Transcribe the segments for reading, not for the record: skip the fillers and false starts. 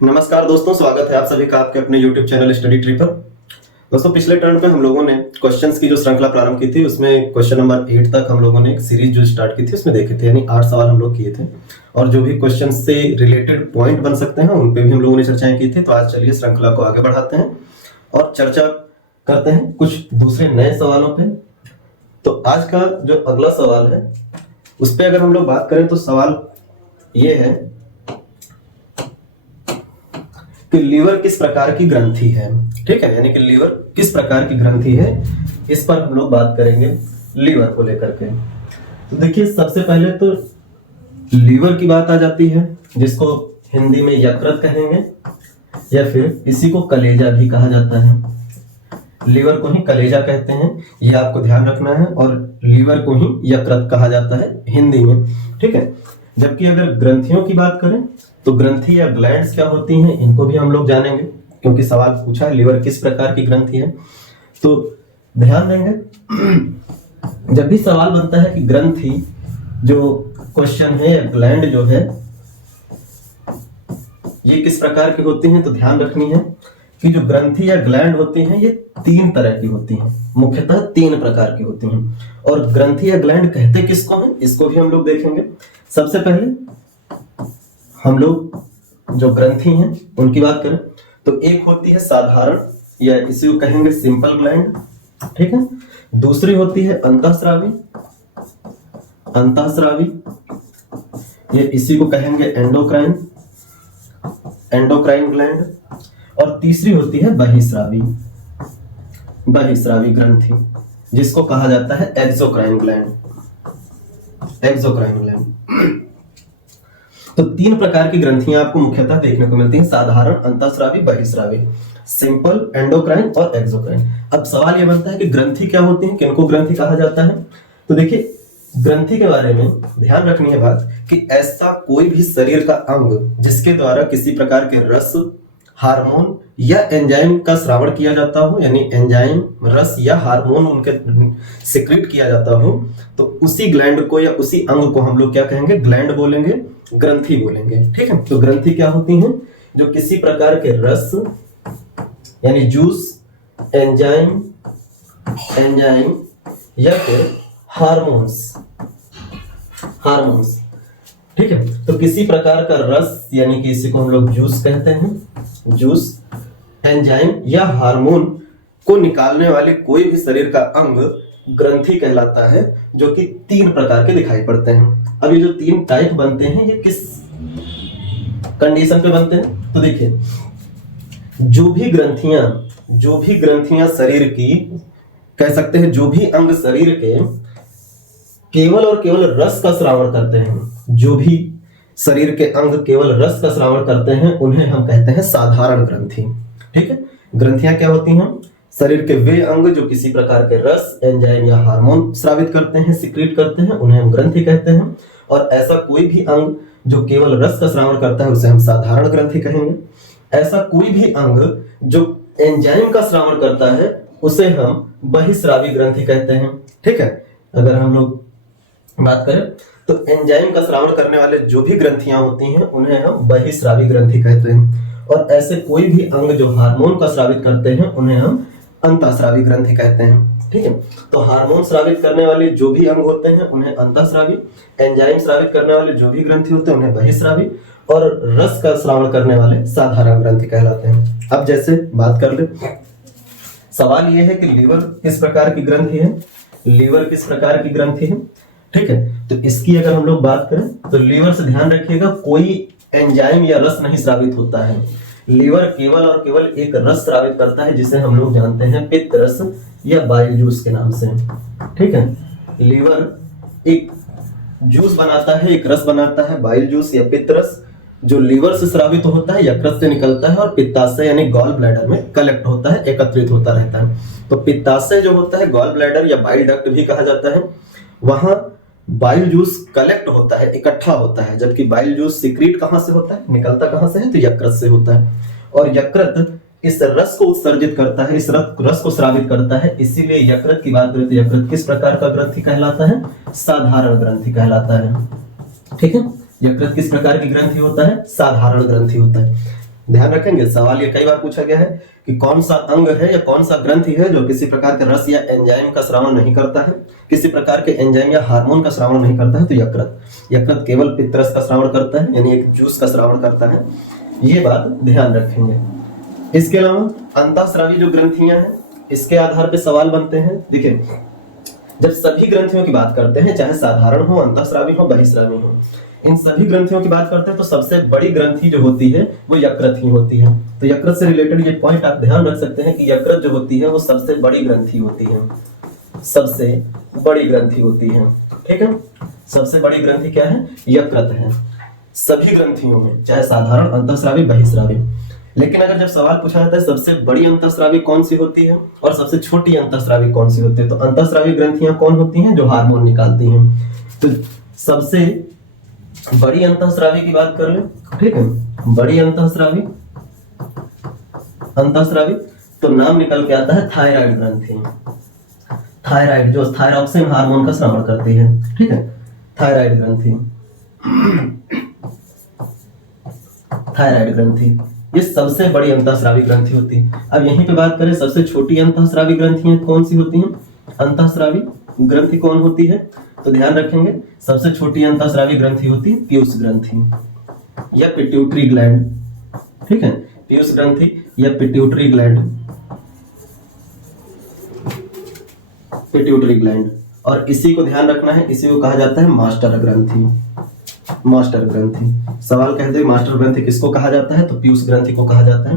नमस्कार दोस्तों, स्वागत है आप सभी का आपके अपने YouTube चैनल स्टडी ट्री पर। दोस्तों, पिछले टर्न पे हम लोगों ने क्वेश्चंस की जो श्रृंखला प्रारंभ की थी उसमें क्वेश्चन नंबर 8 तक हम लोगों ने एक सीरीज जो स्टार्ट की थी उसमें देखे थे, यानी 8 सवाल हम लोग किए थे और जो भी क्वेश्चन से रिलेटेड पॉइंट बन सकते हैं उन पे भी हम लोगों ने चर्चाएं की थी। तो आज चलिए श्रृंखला को आगे बढ़ाते हैं और चर्चा करते हैं कुछ दूसरे नए सवालों पे। तो आज का जो अगला सवाल है उस पर अगर हम लोग बात करें तो सवाल ये है कि लीवर किस प्रकार की ग्रंथि है। ठीक है, यानी कि लीवर किस प्रकार की ग्रंथि है, इस पर हम लोग बात करेंगे लीवर को लेकर के। तो देखिए, सबसे पहले तो लीवर की बात आ जाती है, जिसको हिंदी में यकृत कहेंगे या फिर इसी को कलेजा भी कहा जाता है। लीवर को ही कलेजा कहते हैं, यह आपको ध्यान रखना है, और लीवर को ही यकृत कहा जाता है हिंदी में। ठीक है, जबकि अगर ग्रंथियों की बात करें तो ग्रंथि या ग्लैंड्स क्या होती हैं, इनको भी हम लोग जानेंगे, क्योंकि सवाल पूछा है लीवर किस प्रकार की ग्रंथि है। तो ध्यान देंगे, जब भी सवाल बनता है कि ग्रंथि जो क्वेश्चन है या ग्लैंड जो है ये किस प्रकार की होती हैं, तो ध्यान रखनी है कि जो ग्रंथि या ग्लैंड होती हैं ये 3 तरह की होती हैं, मुख्यतः 3 प्रकार की होती हैं। और ग्रंथि या ग्लैंड कहते किसको हैं, इसको भी हम लोग देखेंगे। सबसे पहले हम लोग जो ग्रंथि हैं उनकी बात करें तो एक होती है साधारण, या इसी को कहेंगे सिंपल ग्लैंड। ठीक है, दूसरी होती है अंतःस्रावी, ये इसी को कहेंगे एंडोक्राइन, एंडोक्राइन ग्लैंड। और तीसरी होती है बहिस्रावी, बहिस्रावी ग्रंथि, जिसको कहा जाता है एक्सोक्राइन ग्लैंड, एक्सोक्राइन ग्लैंड। तो 3 प्रकार की ग्रंथियां आपको मुख्यतः देखने को मिलती हैं, साधारण, अंतःस्रावी, बहिस्रावी, सिंपल, एंडोक्राइन और एक्सोक्राइन। अब सवाल यह बनता है कि ग्रंथि क्या होती है, किनको ग्रंथि कहा जाता है। तो देखिए, ग्रंथि के बारे में ध्यान रखनी है बात कि ऐसा कोई भी शरीर का अंग जिसके द्वारा किसी प्रकार के रस, हार्मोन या एंजाइम का स्रावण किया जाता हो, यानी एंजाइम, रस या हार्मोन उनके सिक्रीट किया जाता हो, तो उसी ग्लैंड को या उसी अंग को हम लोग क्या कहेंगे, ग्लैंड बोलेंगे, ग्रंथि बोलेंगे। ठीक है, तो ग्रंथि क्या होती हैं, जो किसी प्रकार के रस यानी जूस, एंजाइम या फिर हार्मोन्स। ठीक है, तो किसी प्रकार का रस यानी कि इसी को हम लोग जूस कहते हैं, जूस, एंजाइम या हार्मोन को निकालने वाले कोई भी शरीर का अंग ग्रंथि कहलाता है, जो कि 3 प्रकार के दिखाई पड़ते हैं। अब ये जो 3 टाइप बनते हैं ये किस कंडीशन पे बनते हैं, तो देखिए, जो भी ग्रंथियां शरीर की, कह सकते हैं जो भी अंग शरीर के केवल और केवल रस का स्रावण करते हैं, जो भी शरीर के अंग केवल रस का स्रावण करते हैं उन्हें हम कहते हैं साधारण ग्रंथि। ठीक है, ग्रंथियां क्या होती हैं, शरीर के वे अंग जो किसी प्रकार के रस, एंजाइम या हार्मोन स्रावित करते हैं, सिक्रीट करते हैं, उन्हें हम ग्रंथि कहते हैं। और ऐसा कोई भी अंग जो केवल रस का स्रावण करता है उसे हम साधारण ग्रंथि कहेंगे। ऐसा कोई भी अंग जो एंजाइम का स्रावण करता है उसे हम बहिस्रावी ग्रंथि कहते हैं। ठीक है, अगर हम लोग बात करें तो एंजाइम का स्रावण करने वाले जो भी ग्रंथियां होती हैं उन्हें हम बहिस्रावी ग्रंथि कहते हैं। और ऐसे कोई भी अंग जो हार्मोन का स्रावित करते हैं उन्हें हम अंतःस्रावी ग्रंथि कहते हैं। ठीक है, तो हार्मोन स्रावित करने वाले जो भी अंग होते हैं उन्हें अंतःस्रावी, एंजाइम स्रावित करने वाले जो भी ग्रंथि होते हैं उन्हें बहिस्रावी, और रस का स्रावण करने वाले साधारण ग्रंथि कहलाते हैं। अब जैसे बात कर ले, सवाल यह है कि लीवर किस प्रकार की ग्रंथि है, लीवर किस प्रकार की ग्रंथि है। ठीक है, तो इसकी अगर हम लोग बात करें तो लीवर से ध्यान रखिएगा कोई एंजाइम या रस नहीं स्रावित होता है। लीवर केवल और केवल एक रस स्रावित करता है जिसे हम लोग जानते हैं पित्त रस या बाइल जूस के नाम से। ठीक है, लीवर एक जूस बनाता है, एक रस बनाता है, बाइल जूस या पित्त रस, जो लीवर से स्रावित होता है, यकृत से निकलता है और पित्ताशय यानी गॉल ब्लैडर में कलेक्ट होता है, एकत्रित होता रहता है। तो पित्ताशय जो होता है, गॉल ब्लैडर या बाइल डक्ट भी कहा जाता है, वहां बाइल जूस कलेक्ट होता है, इकट्ठा होता है, जबकि बाइल जूस सिक्रीट कहां से होता है, निकलता कहां से है, तो यकृत से होता है। और यकृत इस रस को उत्सर्जित करता है, इस रस को स्रावित करता है, इसीलिए यकृत की बात करें तो यकृत किस प्रकार का ग्रंथि कहलाता है, साधारण ग्रंथि कहलाता है। ठीक है, यकृत किस प्रकार की ग्रंथि होता है, साधारण ग्रंथि होता है। ध्यान रखेंगे, सवाल ये कई बार पूछा गया है कि कौन सा अंग है या कौन सा ग्रंथि है जो किसी प्रकार के रस या एंजाइम का स्रावण नहीं करता है, किसी प्रकार के एंजाइम या हार्मोन का स्रावण नहीं करता है। तो यकृत, यकृत केवल पित्तरस का स्रावण करता है, यानी एक जूस का स्रावण करता है। ये बात ध्यान रखेंगे। इसके अलावा अंतःस्रावी जो ग्रंथियां हैं, इसके आधार पे सवाल बनते हैं। देखिए, जब सभी ग्रंथियों की बात करते हैं, चाहे साधारण हो, अंतःस्रावी हो, बहिस्रावी हो, इन सभी ग्रंथियों की बात करते हैं तो सबसे बड़ी ग्रंथि जो होती है वो यकृत ही होती है। तो यकृत से रिलेटेड ये पॉइंट आप ध्यान रख सकते हैं कि यकृत जो होती है वो सबसे बड़ी ग्रंथि होती है, सबसे बड़ी ग्रंथि होती है। ठीक है, सबसे बड़ी ग्रंथि क्या है? यकृत है सभी ग्रंथियों में, चाहे साधारण, अंतःस्रावी, बहिस्रावी। लेकिन अगर जब सवाल पूछा जाता है सबसे बड़ी अंतःस्रावी कौन सी होती है और सबसे छोटी अंतःस्रावी कौन सी होती है, तो अंतःस्रावी ग्रंथियां कौन होती हैं? जो हार्मोन निकालती हैं। तो सबसे बड़ी अंतःस्रावी की बात कर ले, ठीक है, बड़ी अंतःस्रावी, अंतःस्रावी तो नाम निकल के आता है थायराइड ग्रंथि। थायराइड जो थायरॉक्सिन हार्मोन का स्रावण करती है, ठीक है, थायराइड ग्रंथि, थायराइड ग्रंथि ये सबसे बड़ी अंतःस्रावी ग्रंथि होती है। अब यहीं पे बात करें सबसे छोटी अंतःस्रावी ग्रंथियां कौन सी होती हैं? अंतःस्रावी ग्रंथि कौन होती है? तो ध्यान रखेंगे, सबसे छोटी अंतःस्रावी ग्रंथि होती है पीयूष ग्रंथि या पिट्यूटरी ग्लैंड। ठीक है, पीयूष ग्रंथि या पिट्यूटरी ग्लैंड, पिट्यूटरी ग्लैंड। और इसी को ध्यान रखना है, इसी को कहा जाता है मास्टर ग्रंथि, मास्टर ग्रंथि। सवाल कहते हैं मास्टर ग्रंथि किसको कहा जाता है? तो पीयूष ग्रंथि को कहा जाता है,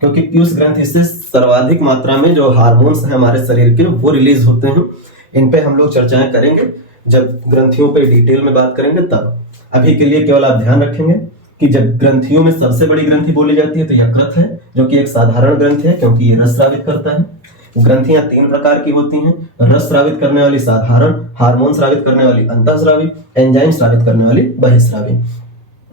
क्योंकि पीयूष ग्रंथि से सर्वाधिक मात्रा में जो हार्मोन्स हैं हमारे शरीर के वो रिलीज होते हैं। इन पे हम लोग चर्चाएं करेंगे जब ग्रंथियों पे डिटेल में बात करेंगे तब। अभी के लिए केवल आप ध्यान रखेंगे कि जब ग्रंथियों में सबसे बड़ी ग्रंथि बोली जाती है तो यकृत है, जो कि एक साधारण ग्रंथि है क्योंकि ये रस स्रावित करता है। ग्रंथियां 3 प्रकार की होती हैं, रस स्रावित करने वाली साधारण, हार्मोन स्रावित करने वाली अंतःस्रावी, एंजाइम स्रावित करने वाली बहिस्रावी।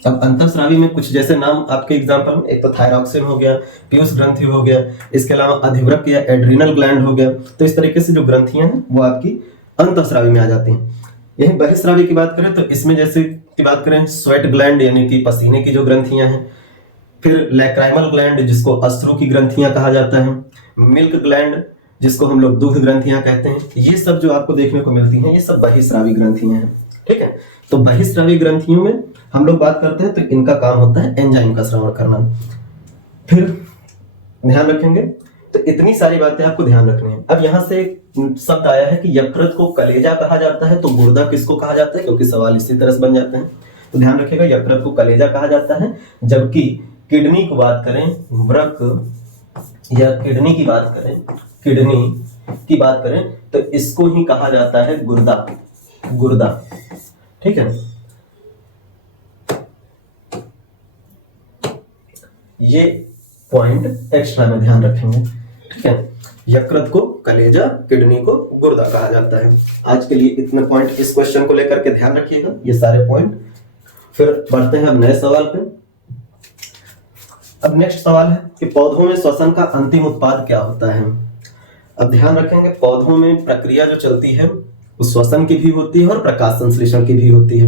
अब अंतःस्रावी में कुछ जैसे नाम आपके एग्जांपल में, एक तो थायरॉक्सिन हो गया, पीयूष ग्रंथि हो गया, इसके अलावा अधिवृक्क या एड्रिनल ग्लैंड हो गया। तो इस तरीके से जो ग्रंथियां हैं वो आपकी अंतःस्रावी में आ जाती हैं। यही बहिस्रावी की बात करें तो इसमें जैसे की बात करें स्वेट ग्लैंड यानी कि पसीने की जो ग्रंथियां हैं, फिर लैक्राइमल ग्लैंड जिसको अश्रु की ग्रंथियां कहा जाता है, मिल्क ग्लैंड जिसको हम लोग दूध ग्रंथियां कहते हैं, ये सब जो आपको देखने को मिलती हैं ये सब बहिस्रावी ग्रंथियां हैं। ठीक है, तो बहिस्रावी ग्रंथियों में हम लोग बात करते हैं तो इनका काम होता है एंजाइम का स्रावण करना। फिर ध्यान रखेंगे, तो इतनी सारी बातें आपको ध्यान रखनी है। अब यहां से शब्द आया है कि यकृत को कलेजा कहा जाता है, तो गुर्दा किसको कहा जाता है? क्योंकि सवाल इसी तरह से बन जाते हैं। तो ध्यान रखिएगा, यकृत को कलेजा कहा जाता है, जबकि किडनी को बात करें, वृक्क या किडनी की बात करें, किडनी की बात करें तो इसको ही कहा जाता है गुर्दा, गुर्दा। ठीक है, ये पॉइंट एक्स्ट्रा में ध्यान रखेंगे। ठीक है, यकृत को कलेजा, किडनी को गुर्दा कहा जाता है। आज के लिए इतने पॉइंट इस क्वेश्चन को लेकर के ध्यान रखिएगा, ये सारे पॉइंट। फिर बढ़ते हैं अब नए सवाल पे। अब नेक्स्ट सवाल है कि पौधों में श्वसन का अंतिम उत्पाद क्या होता है। अब ध्यान रखेंगे, पौधों में प्रक्रिया जो चलती है वो श्वसन की भी होती है और प्रकाश संश्लेषण की भी होती है।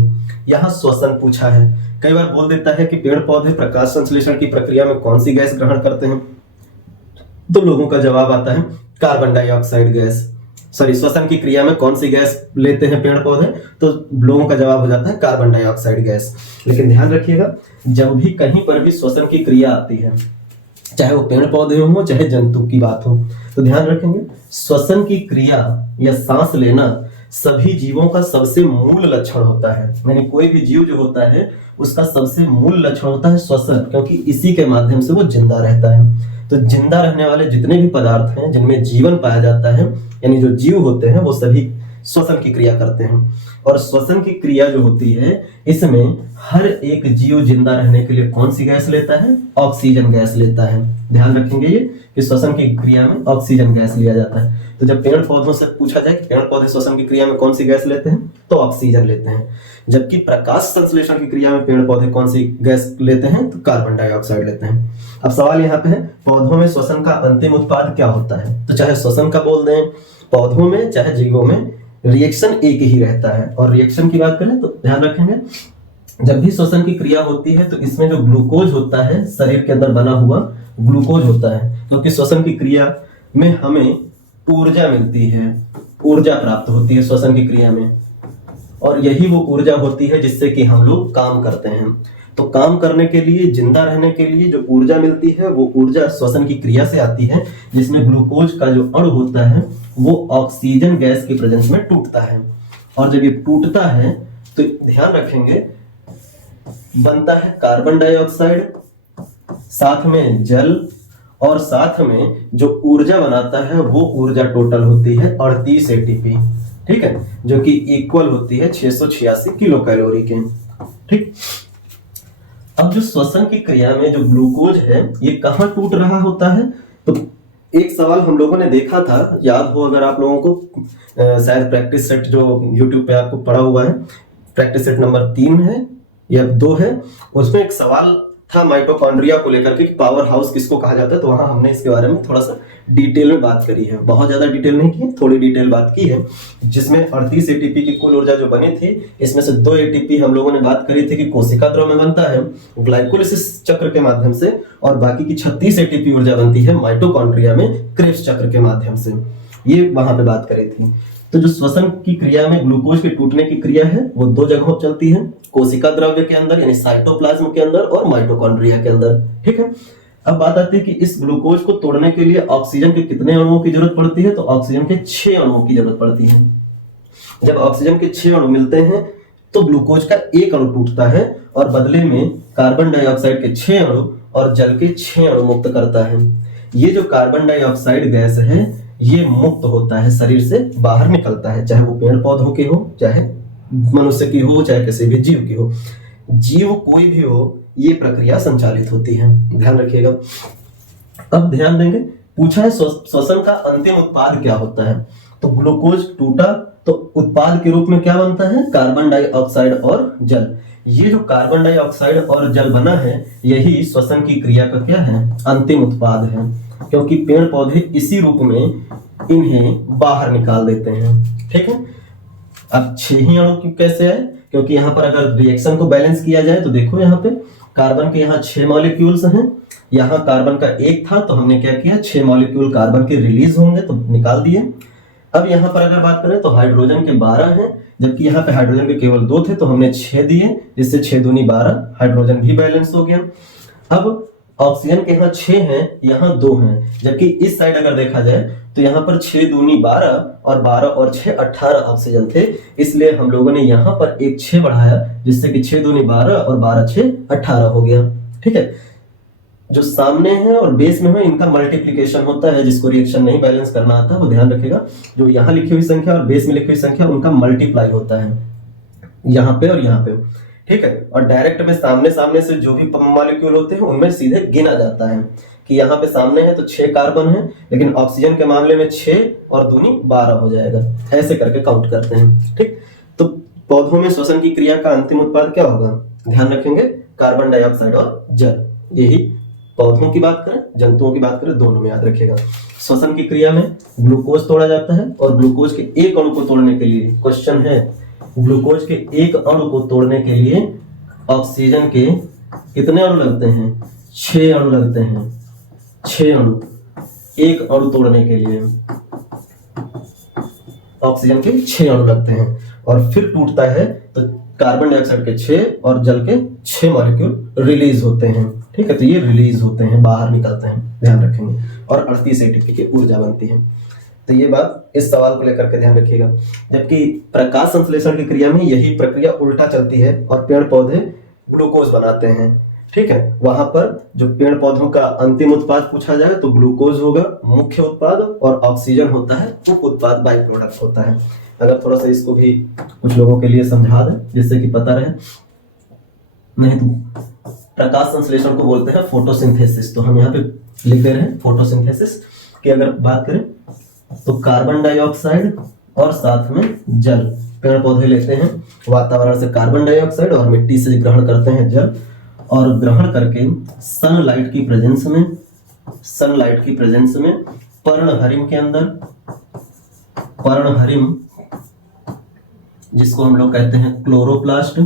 यहाँ श्वसन पूछा है, कई बार बोल देता है कि पेड़ पौधे प्रकाश संश्लेषण की प्रक्रिया में कौन सी गैस ग्रहण करते हैं, तो लोगों का जवाब आता है कार्बन डाइऑक्साइड गैस। सॉरी, श्वसन की क्रिया में कौन सी गैस लेते हैं पेड़ पौधे, तो लोगों का जवाब हो जाता है कार्बन डाइऑक्साइड गैस। लेकिन ध्यान रखिएगा, जब भी कहीं पर भी श्वसन की क्रिया आती है, चाहे वो पेड़ पौधे हो चाहे जंतु की बात हो, तो ध्यान रखेंगे श्वसन की क्रिया या सांस लेना सभी जीवों का सबसे मूल लक्षण होता है। यानी कोई भी जीव जो होता है उसका सबसे मूल लक्षण होता है श्वसन, क्योंकि इसी के माध्यम से वो जिंदा रहता है। तो जिंदा रहने वाले जितने भी पदार्थ हैं जिनमें जीवन पाया जाता है, यानी जो जीव होते हैं, वो सभी श्वसन की क्रिया करते हैं। और श्वसन की क्रिया जो होती है, इसमें हर एक जीव जिंदा रहने के लिए कौन सी गैस लेता है? ऑक्सीजन गैस लेता है। ध्यान रखेंगे ये कि श्वसन की क्रिया में ऑक्सीजन गैस लिया जाता है। तो जब पेड़ पौधों से पूछा जाए कि पेड़ पौधे श्वसन की क्रिया में कौन सी गैस लेते हैं, तो ऑक्सीजन लेते हैं। जबकि प्रकाश संश्लेषण की क्रिया में पेड़ पौधे कौन सी गैस लेते हैं, तो कार्बन डाइऑक्साइड लेते हैं। अब सवाल यहाँ पे है, पौधों में श्वसन का अंतिम उत्पाद क्या होता है? तो चाहे श्वसन का बोल दें, पौधों में चाहे जीवों में, रिएक्शन एक ही रहता है। और रिएक्शन की बात करें तो ध्यान रखेंगे जब भी श्वसन की क्रिया होती है तो इसमें जो ग्लूकोज होता है शरीर के अंदर बना हुआ ग्लूकोज होता है, क्योंकि श्वसन की क्रिया में हमें ऊर्जा मिलती है, ऊर्जा प्राप्त होती है श्वसन की क्रिया में, और यही वो ऊर्जा होती है जिससे कि हम लोग काम करते हैं। तो काम करने के लिए, जिंदा रहने के लिए जो ऊर्जा मिलती है वो ऊर्जा श्वसन की क्रिया से आती है, जिसमें ग्लूकोज का जो अणु होता है वो ऑक्सीजन गैस की प्रेजेंस में टूटता है, और जब ये टूटता है तो ध्यान रखेंगे बनता है कार्बन डाइऑक्साइड, साथ में जल, और साथ में जो ऊर्जा बनाता है वो ऊर्जा टोटल होती है 38 एटीपी, ठीक है, जो कि इक्वल होती है 686 किलो कैलोरी के। ठीक, अब जो श्वसन की क्रिया में जो ग्लूकोज है ये कहाँ टूट रहा होता है, तो एक सवाल हम लोगों ने देखा था, याद हो अगर आप लोगों को, शायद प्रैक्टिस सेट जो YouTube पे आपको पड़ा हुआ है, प्रैक्टिस सेट नंबर 3 है या 2 है, उसमें एक सवाल था माइटोकॉन्ड्रिया को लेकर के कि पावर हाउस किसको कहा जाता है, तो वहां हमने इसके बारे में थोड़ा सा डिटेल में बात करी है, बहुत ज्यादा डिटेल नहीं की, थोड़ी डिटेल बात की है, जिसमें 38 एटीपी की कुल ऊर्जा जो बनी थी, इसमें से 2 एटीपी हम लोगों ने बात करी थी कि कोशिका द्रव में बनता है ग्लाइकोलिसिस चक्र के माध्यम से, और बाकी की 36 एटीपी ऊर्जा बनती है माइटोकॉन्ड्रिया में क्रेब्स चक्र के माध्यम से, ये वहां पे बात करी थी। तो जो श्वसन की क्रिया में ग्लूकोज के टूटने की क्रिया है वो 2 जगहों पर चलती है, कोशिका द्रव्य के अंदर यानी साइटोप्लाज्म के अंदर और माइटोकॉन्ड्रिया के अंदर। ठीक है, अब बात आती है कि इस ग्लूकोज को तोड़ने के लिए ऑक्सीजन के कितने अणुओं की जरूरत पड़ती है, तो ऑक्सीजन के 6 अणुओं की जरूरत पड़ती है। जब ऑक्सीजन के 6 अणु मिलते हैं तो ग्लूकोज का 1 अणु टूटता है और बदले में कार्बन डाइऑक्साइड के 6 अणु और जल के 6 अणु मुक्त करता है। ये जो कार्बन डाइऑक्साइड गैस है ये मुक्त होता है, शरीर से बाहर निकलता है, चाहे वो पेड़ पौधों की हो, चाहे मनुष्य की हो, चाहे किसी भी जीव की हो, जीव कोई भी हो, ये प्रक्रिया संचालित होती है, ध्यान रखिएगा। अब ध्यान देंगे, पूछा है श्वसन का अंतिम उत्पाद क्या होता है, तो ग्लूकोज टूटा तो उत्पाद के रूप में क्या बनता है, कार्बन डाइऑक्साइड और जल। ये जो कार्बन डाइऑक्साइड और जल बना है यही श्वसन की क्रिया का क्या है, अंतिम उत्पाद है, क्योंकि पेड़ पौधे इसी रूप में इन्हें बाहर निकाल देते हैं। ठीक है, अब 6 ही अणु कैसे आए, क्योंकि यहाँ पर अगर रिएक्शन को बैलेंस किया जाए तो देखो यहाँ पे कार्बन के यहाँ 6 मॉलिक्यूल्स हैं, यहाँ कार्बन का 1 था तो हमने क्या किया, 6 मॉलिक्यूल कार्बन के रिलीज होंगे तो निकाल दिए। अब यहाँ पर अगर बात करें तो हाइड्रोजन के 12 हैं, जबकि यहाँ पे हाइड्रोजन के केवल 2 थे तो हमने 6 दिए, जिससे 6 दूनी 12, हाइड्रोजन भी बैलेंस हो गया। अब ऑक्सीजन के यहाँ 6 हैं, यहाँ 2 हैं, जबकि इस साइड अगर देखा जाए तो यहाँ पर 6 दूनी 12 और 12 और 6 18 ऑक्सीजन थे, इसलिए हम लोगों ने यहाँ पर एक 6 बढ़ाया, जिससे कि 6 दूनी 12 और 12 6 18 हो गया। ठीक है, जो सामने है और बेस में है इनका मल्टीप्लिकेशन होता है, जिसको रिएक्शन नहीं बैलेंस करना आता है वो ध्यान रखेगा, जो यहाँ लिखी हुई संख्या और बेस में लिखी हुई संख्या उनका मल्टीप्लाई होता है यहाँ पे और यहाँ पे। ठीक है, और डायरेक्ट में सामने सामने से जो भी मॉलिक्यूल होते हैं उनमें सीधे गिना जाता है कि यहाँ पे सामने है तो 6 कार्बन है, लेकिन ऑक्सीजन के मामले में 6 और दूनी 12 हो जाएगा, ऐसे करके काउंट करते हैं। ठीक, तो पौधों में श्वसन की क्रिया का अंतिम उत्पाद क्या होगा, ध्यान रखेंगे, कार्बन डाइऑक्साइड और जल। यही पौधों की बात करें, जंतुओं की बात करें, दोनों में याद रखिएगा। श्वसन की क्रिया में ग्लूकोज तोड़ा जाता है और ग्लूकोज के 1 अणु को तोड़ने के लिए, क्वेश्चन है, ग्लूकोज के 1 अणु को तोड़ने के लिए ऑक्सीजन के कितने अणु लगते हैं, 6 अणु लगते हैं, 6 अणु, 1 अणु तोड़ने के लिए ऑक्सीजन के 6 अणु लगते हैं, और फिर टूटता है तो कार्बन डाइऑक्साइड के 6 और जल के 6 मॉलिक्यूल रिलीज होते हैं। ठीक है, तो ये रिलीज होते हैं, बाहर निकलते हैं, ध्यान रखेंगे, और 38 एटीपी की ऊर्जा बनती है। तो ये बात इस सवाल को लेकर के ध्यान रखिएगा। जबकि प्रकाश संश्लेषण की क्रिया में यही प्रक्रिया उल्टा चलती है और पेड़ पौधे ग्लूकोज बनाते हैं। ठीक है, वहां पर जो पेड़ पौधों का अंतिम उत्पाद पूछा जाए तो ग्लूकोज होगा मुख्य उत्पाद और ऑक्सीजन होता है उप उत्पाद, बाई प्रोडक्ट होता है। अगर थोड़ा सा इसको भी कुछ लोगों के लिए समझा दें जिससे कि पता रहे, नहीं तो प्रकाश संश्लेषण को बोलते हैं फोटोसिंथेसिस, तो हम यहाँ पे लिख दे रहे हैं फोटोसिंथेसिस की। अगर बात करें तो कार्बन डाइऑक्साइड और साथ में जल, पेड़ पौधे लेते हैं वातावरण से कार्बन डाइऑक्साइड और मिट्टी से ग्रहण करते हैं जल, और ग्रहण करके सनलाइट की प्रेजेंस में पर्णहरिम के अंदर, पर्णहरिम जिसको हम लोग कहते हैं क्लोरोप्लास्ट,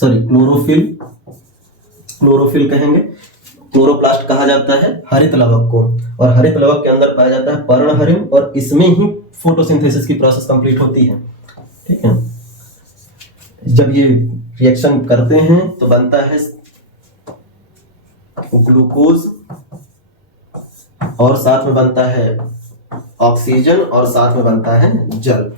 सॉरी क्लोरोफिल, क्लोरोफिल कहेंगे। क्लोरोप्लास्ट कहा जाता है हरित लवक को, और हरित लवक के अंदर पाया जाता है पर्णहरिम, और इसमें ही फोटोसिंथेसिस की प्रोसेस कंप्लीट होती है। ठीक है, जब ये रिएक्शन करते हैं तो बनता है ग्लूकोज, और साथ में बनता है ऑक्सीजन, और साथ में बनता है जल।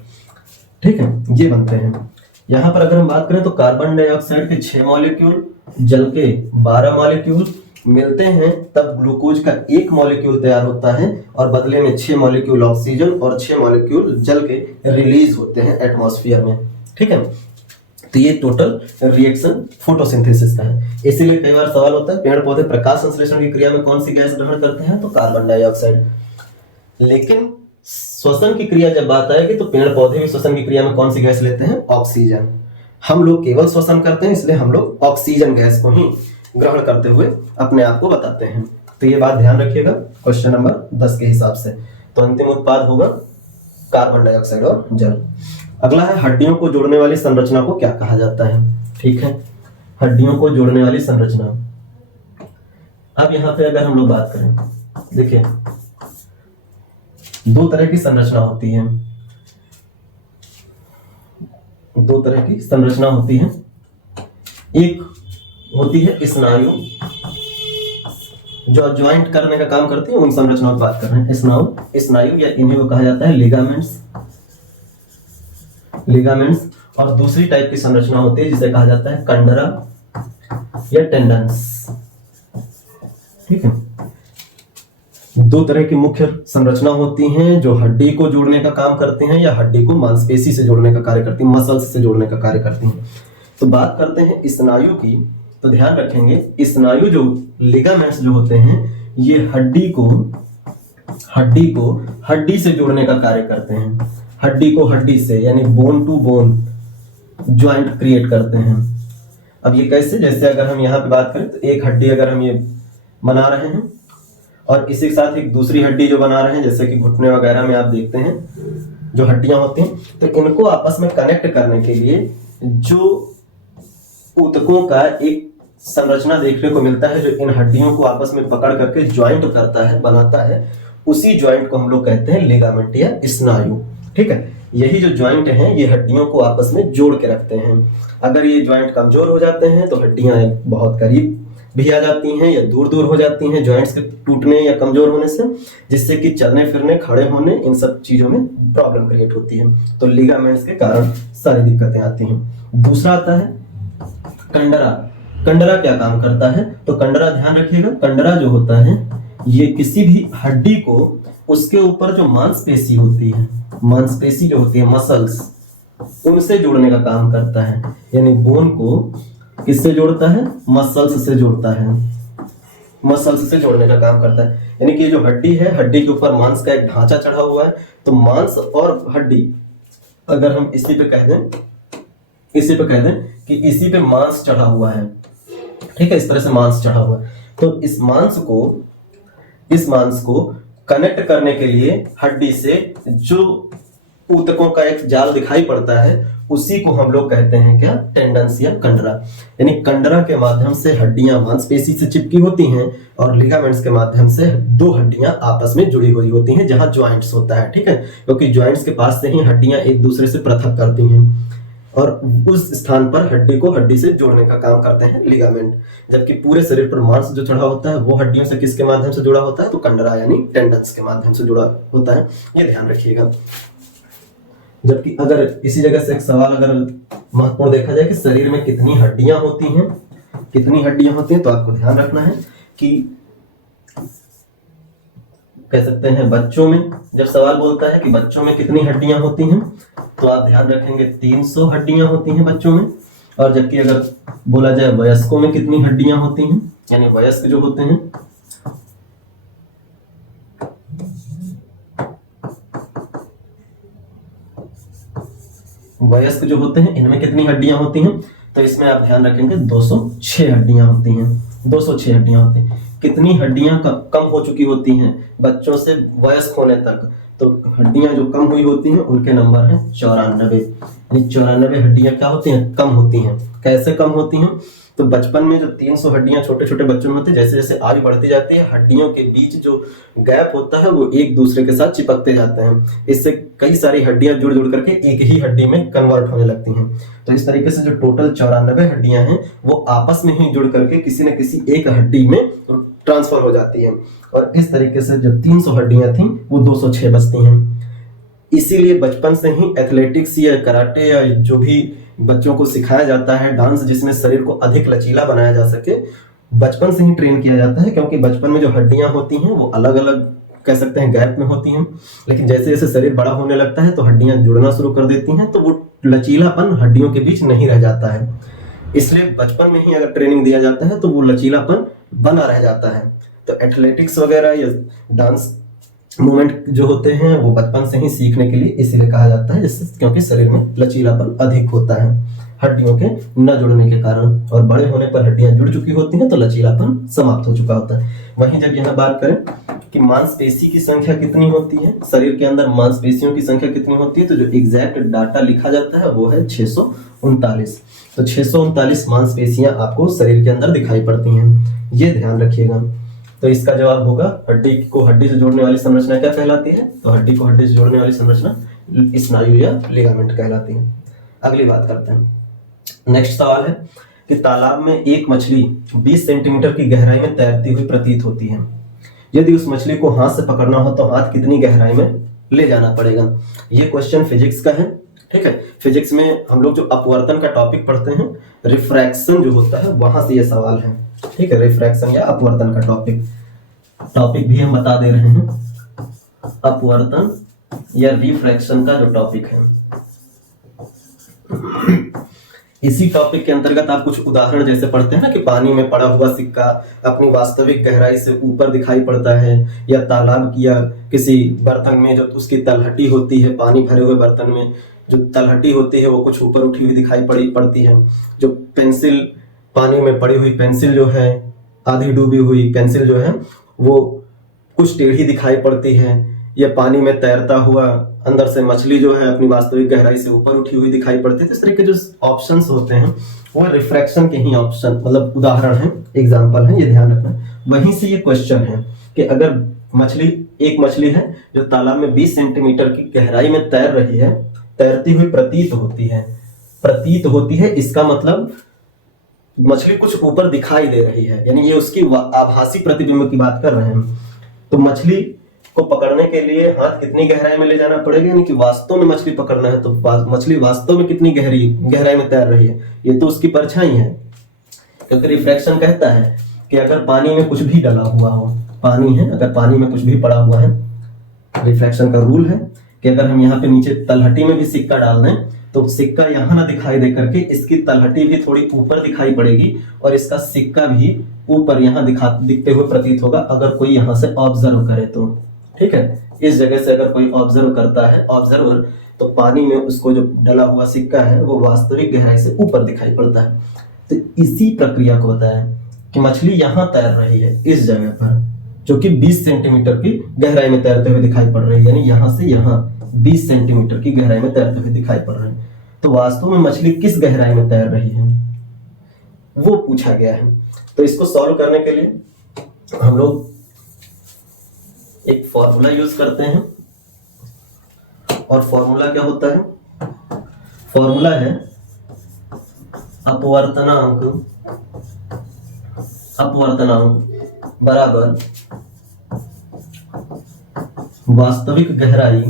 ठीक है, ये बनते हैं। यहां पर अगर हम बात करें तो कार्बन डाइऑक्साइड के 6 मॉलिक्यूल, जल के 12 मॉलिक्यूल मिलते हैं, तब ग्लूकोज का 1 मॉलिक्यूल तैयार होता है, और बदले में 6 मॉलिक्यूल ऑक्सीजन और 6 मॉलिक्यूल जल के रिलीज होते हैं एटमॉस्फेयर में। ठीक है, तो ये टोटल रिएक्शन फोटोसिंथेसिस का है। इसीलिए कई बार सवाल होता है पेड़ पौधे प्रकाश संश्लेषण की क्रिया में कौन सी गैस ग्रहण करते हैं, तो कार्बन डाइऑक्साइड। लेकिन श्वसन की क्रिया जब बात आएगी तो पेड़ पौधे भी श्वसन की क्रिया में कौन सी गैस लेते हैं, ऑक्सीजन। हम लोग केवल श्वसन करते हैं, इसलिए हम लोग ऑक्सीजन गैस को ही ग्रहण करते हुए अपने आप को बताते हैं। तो ये बात ध्यान रखिएगा क्वेश्चन नंबर 10 के हिसाब से। तो अंतिम उत्पाद होगा कार्बन डाइऑक्साइड और जल। अगला है हड्डियों को जोड़ने वाली संरचना को क्या कहा जाता है। ठीक है, हड्डियों को जोड़ने वाली संरचना। अब यहाँ पे अगर हम लोग बात करें, देखिए 2 तरह की संरचना होती है, 2 तरह की संरचना होती है। एक होती है स्नायु, जो ज्वाइंट करने का काम करती है, उन संरचनाओं की बात कर रहे हैं। स्नायु या इन्हीं को कहा जाता है लिगामेंट्स, लिगामेंट्स। और दूसरी टाइप की संरचना होती है जिसे कहा जाता है कंडरा या टेंडन्स। ठीक है, 2 तरह की मुख्य संरचना होती हैं जो हड्डी को जोड़ने का काम करते हैं या हड्डी को मांसपेशी से जोड़ने का कार्य करती हैं, मसल्स से जोड़ने का कार्य करती हैं। तो बात करते हैं स्नायु की, तो ध्यान रखेंगे स्नायु जो लिगामेंट्स जो होते हैं, ये हड्डी को हड्डी से जोड़ने का कार्य करते हैं। हड्डी को हड्डी से, यानी bone to bone joint create करते हैं। अब ये कैसे, जैसे अगर हम यहाँ पे बात करें तो एक हड्डी अगर हम ये बना रहे हैं और इसी के साथ एक दूसरी हड्डी जो बना रहे हैं, जैसे कि घुटने वगैरह में आप देखते हैं जो हड्डियां होती हैं, तो इनको आपस में कनेक्ट करने के लिए जो ऊतकों का एक संरचना देखने को मिलता है, जो इन हड्डियों को आपस में पकड़ करके ज्वाइंट करता है, बनाता है, उसी ज्वाइंट को हम लोग कहते हैं लिगामेंट या स्नायु। ठीक है, यही जो ज्वाइंट हैं ये हड्डियों को आपस में जोड़ के रखते हैं। अगर ये ज्वाइंट कमजोर हो जाते हैं तो हड्डियां बहुत करीब भी आ जाती हैं या दूर दूर हो जाती हैं ज्वाइंट्स के टूटने या कमजोर होने से, जिससे कि चलने फिरने, खड़े होने, इन सब चीजों में प्रॉब्लम क्रिएट होती है। तो लिगामेंट्स के कारण सारी दिक्कतें आती हैं। दूसरा आता है कंडरा। कंडरा क्या काम करता है, तो कंडरा ध्यान रखिएगा, कंडरा जो होता है ये किसी भी हड्डी को उसके ऊपर जो मांसपेशी होती है, मांसपेशी जो होती है, मसल्स, उनसे जोड़ने का काम करता है। यानी बोन को किससे जोड़ता है, मसल्स से जोड़ता है, मसल्स से जोड़ने का काम करता है। यानी कि जो हड्डी है, हड्डी के ऊपर मांस का एक ढांचा चढ़ा हुआ है, तो मांस और हड्डी अगर हम इसी पे कह दें कि इसी पे मांस चढ़ा हुआ है, ठीक है, इस तरह से मांस चढ़ा हुआ है, तो इस मांस को कनेक्ट करने के लिए हड्डी से जो ऊतकों का एक जाल दिखाई पड़ता है, उसी को हम लोग कहते हैं क्या, टेंडन्स या कंडरा। यानी कंडरा के माध्यम से हड्डियां मांसपेशी से चिपकी होती हैं और लिगामेंट्स के माध्यम से 2 हड्डियां आपस में जुड़ी हुई होती हैं जहां ज्वाइंट्स होता है। ठीक है, क्योंकि ज्वाइंट्स के पास से ही हड्डियां एक दूसरे से पृथक करती हैं और उस स्थान पर हड्डी को हड्डी से जोड़ने का काम करते हैं लिगामेंट। जबकि पूरे शरीर पर मांस जो चढ़ा होता है वो हड्डियों से किसके माध्यम से जुड़ा होता है, तो कंडरा यानी टेंडन्स के माध्यम से जुड़ा होता है। ये ध्यान रखिएगा। जबकि अगर इसी जगह से एक सवाल अगर महत्वपूर्ण देखा जाए कि शरीर में कितनी हड्डियां होती हैं, तो आपको ध्यान रखना है कि कह सकते हैं बच्चों में, जब सवाल बोलता है कि बच्चों में कितनी हड्डियां होती हैं, तो आप ध्यान रखेंगे 300 हड्डियां होती हैं बच्चों में। और जबकि अगर बोला जाए वयस्कों में कितनी हड्डियां होती हैं, यानी वयस्क जो होते हैं, इनमें कितनी हड्डियां होती हैं, तो इसमें आप ध्यान रखेंगे 206 हड्डियां होती हैं। 206 हड्डियां होती हैं। कितनी हड्डियां कम हो चुकी होती हैं बच्चों से वयस्क होने तक, तो हड्डियां जो कम हुई होती हैं उनके नंबर है 94। यानी 94 हड्डियां क्या होती हैं, कम होती हैं। कैसे कम होती हैं, तो बचपन में जो 300 हड्डियां छोटे छोटे बच्चों में होती है, जैसे जैसे आयु बढ़ती जाती है हड्डियों के बीच जो गैप होता है वो एक दूसरे के साथ चिपकते जाते हैं। इससे कई सारी हड्डियां जुड़ जुड़ करके एक ही हड्डी में कन्वर्ट होने लगती हैं। तो इस तरीके से जो टोटल 94 हड्डियां हैं वो आपस में ही जुड़ करके किसी न किसी एक हड्डी में ट्रांसफर हो जाती है। और इस तरीके से जो 300 हड्डियां थी वो 206 बचती हैं। इसीलिए बचपन से ही एथलेटिक्स या कराटे या जो भी बच्चों को सिखाया जाता है, डांस जिसमें शरीर को अधिक लचीला बनाया जा सके, बचपन से ही ट्रेन किया जाता है। क्योंकि बचपन में जो हड्डियां होती हैं वो अलग अलग कह सकते हैं गैप में होती हैं, लेकिन जैसे जैसे शरीर बड़ा होने लगता है तो हड्डियां जुड़ना शुरू कर देती हैं, तो वो लचीलापन हड्डियों के बीच नहीं रह जाता है। इसलिए बचपन में ही अगर ट्रेनिंग दिया जाता है तो वो लचीलापन बना रह जाता है। तो एथलेटिक्स वगैरह या डांस मूवमेंट जो होते हैं वो बचपन से ही सीखने के लिए इसीलिए कहा जाता है, जिससे क्योंकि शरीर में लचीलापन अधिक होता है हड्डियों के न जुड़ने के कारण। और बड़े होने पर हड्डियां जुड़ चुकी होती हैं तो लचीलापन समाप्त हो चुका होता है। वहीं जब यहाँ बात करें कि मांसपेशी की संख्या कितनी होती है, शरीर के अंदर मांसपेशियों की संख्या कितनी होती है, तो जो एग्जैक्ट डाटा लिखा जाता है वो है 639। तो 639 मांसपेशियां आपको शरीर के अंदर दिखाई पड़ती हैं, ये ध्यान रखिएगा। तो इसका जवाब होगा हड्डी को हड्डी से जोड़ने वाली संरचना क्या कहलाती है, तो हड्डी को हड्डी से जोड़ने वाली संरचना स्नायु या लिगामेंट कहलाती है। अगली बात करते हैं। नेक्स्ट सवाल है कि तालाब में एक मछली 20 सेंटीमीटर की गहराई में तैरती हुई प्रतीत होती है। यदि उस मछली को हाथ से पकड़ना हो तो हाथ कितनी गहराई में ले जाना पड़ेगा। ये क्वेश्चन फिजिक्स का है, ठीक है। फिजिक्स में हम लोग जो अपवर्तन का टॉपिक पढ़ते हैं, रिफ्रैक्शन जो होता है वहां से ये सवाल है, ठीक है। रिफ्रैक्शन या अपवर्तन का टॉपिक भी हम बता दे रहे हैं। अपवर्तन या रिफ्रैक्शन का जो टॉपिक है, इसी टॉपिक के अंतर्गत आप कुछ उदाहरण जैसे पढ़ते हैं ना कि पानी में पड़ा हुआ सिक्का अपनी वास्तविक गहराई से ऊपर दिखाई पड़ता है, या तालाब की या किसी बर्तन में जो उसकी तलहटी होती है, पानी भरे हुए बर्तन में जो तलहटी होती है वो कुछ ऊपर उठी हुई दिखाई पड़ती है। जो पेंसिल, पानी में पड़ी हुई पेंसिल जो है, आधी डूबी हुई पेंसिल जो है वो कुछ टेढ़ी दिखाई पड़ती है, या पानी में तैरता हुआ अंदर से मछली जो है अपनी वास्तविक गहराई से ऊपर उठी हुई दिखाई पड़ती है। तो इस तरह के जो ऑप्शंस होते हैं वो रिफ्रैक्शन के ही ऑप्शन मतलब उदाहरण है, एग्जाम्पल है, ये ध्यान रखना। वहीं से ये क्वेश्चन है कि अगर एक मछली है जो तालाब में 20 सेंटीमीटर की गहराई में तैर रही है, तैरती हुई प्रतीत होती है, इसका मतलब मछली कुछ ऊपर दिखाई दे रही है, यानी ये उसकी आभासी प्रतिबिंब की बात कर रहे हैं। तो मछली को पकड़ने के लिए हाथ कितनी गहराई में ले जाना पड़ेगा, यानी कि वास्तव में मछली पकड़ना है तो मछली वास्तव में कितनी गहराई में तैर रही है, ये तो उसकी परछाई है। क्योंकि रिफ्रैक्शन कहता है कि अगर पानी में कुछ भी डला हुआ हो, पानी है अगर पानी में कुछ भी पड़ा हुआ है, रिफ्रैक्शन का रूल है कि अगर हम यहाँ पे नीचे तलहटी में भी सिक्का डाल दें तो सिक्का यहाँ ना दिखाई दे करके इसकी तलहटी भी थोड़ी ऊपर दिखाई पड़ेगी और इसका सिक्का भी ऊपर यहाँ दिखते हुए प्रतीत होगा अगर कोई यहाँ से ऑब्जर्व करे तो, ठीक है। इस जगह से अगर कोई ऑब्जर्व करता है ऑब्जर्वर, तो पानी में उसको जो डला हुआ सिक्का है वो वास्तविक गहराई से ऊपर दिखाई पड़ता है। तो इसी प्रक्रिया को बताया कि मछली यहाँ तैर रही है इस जगह पर, जो कि 20 सेंटीमीटर की गहराई में तैरते हुए दिखाई पड़ रही है, यानी यहाँ से यहाँ 20 सेंटीमीटर की गहराई में तैरते हुए दिखाई पड़ रहे हैं। तो वास्तव में मछली किस गहराई में तैर रही है वो पूछा गया है। तो इसको सॉल्व करने के लिए हम लोग एक फॉर्मूला यूज करते हैं, और फॉर्मूला क्या होता है, फॉर्मूला है अपवर्तनांक बराबर वास्तविक गहराई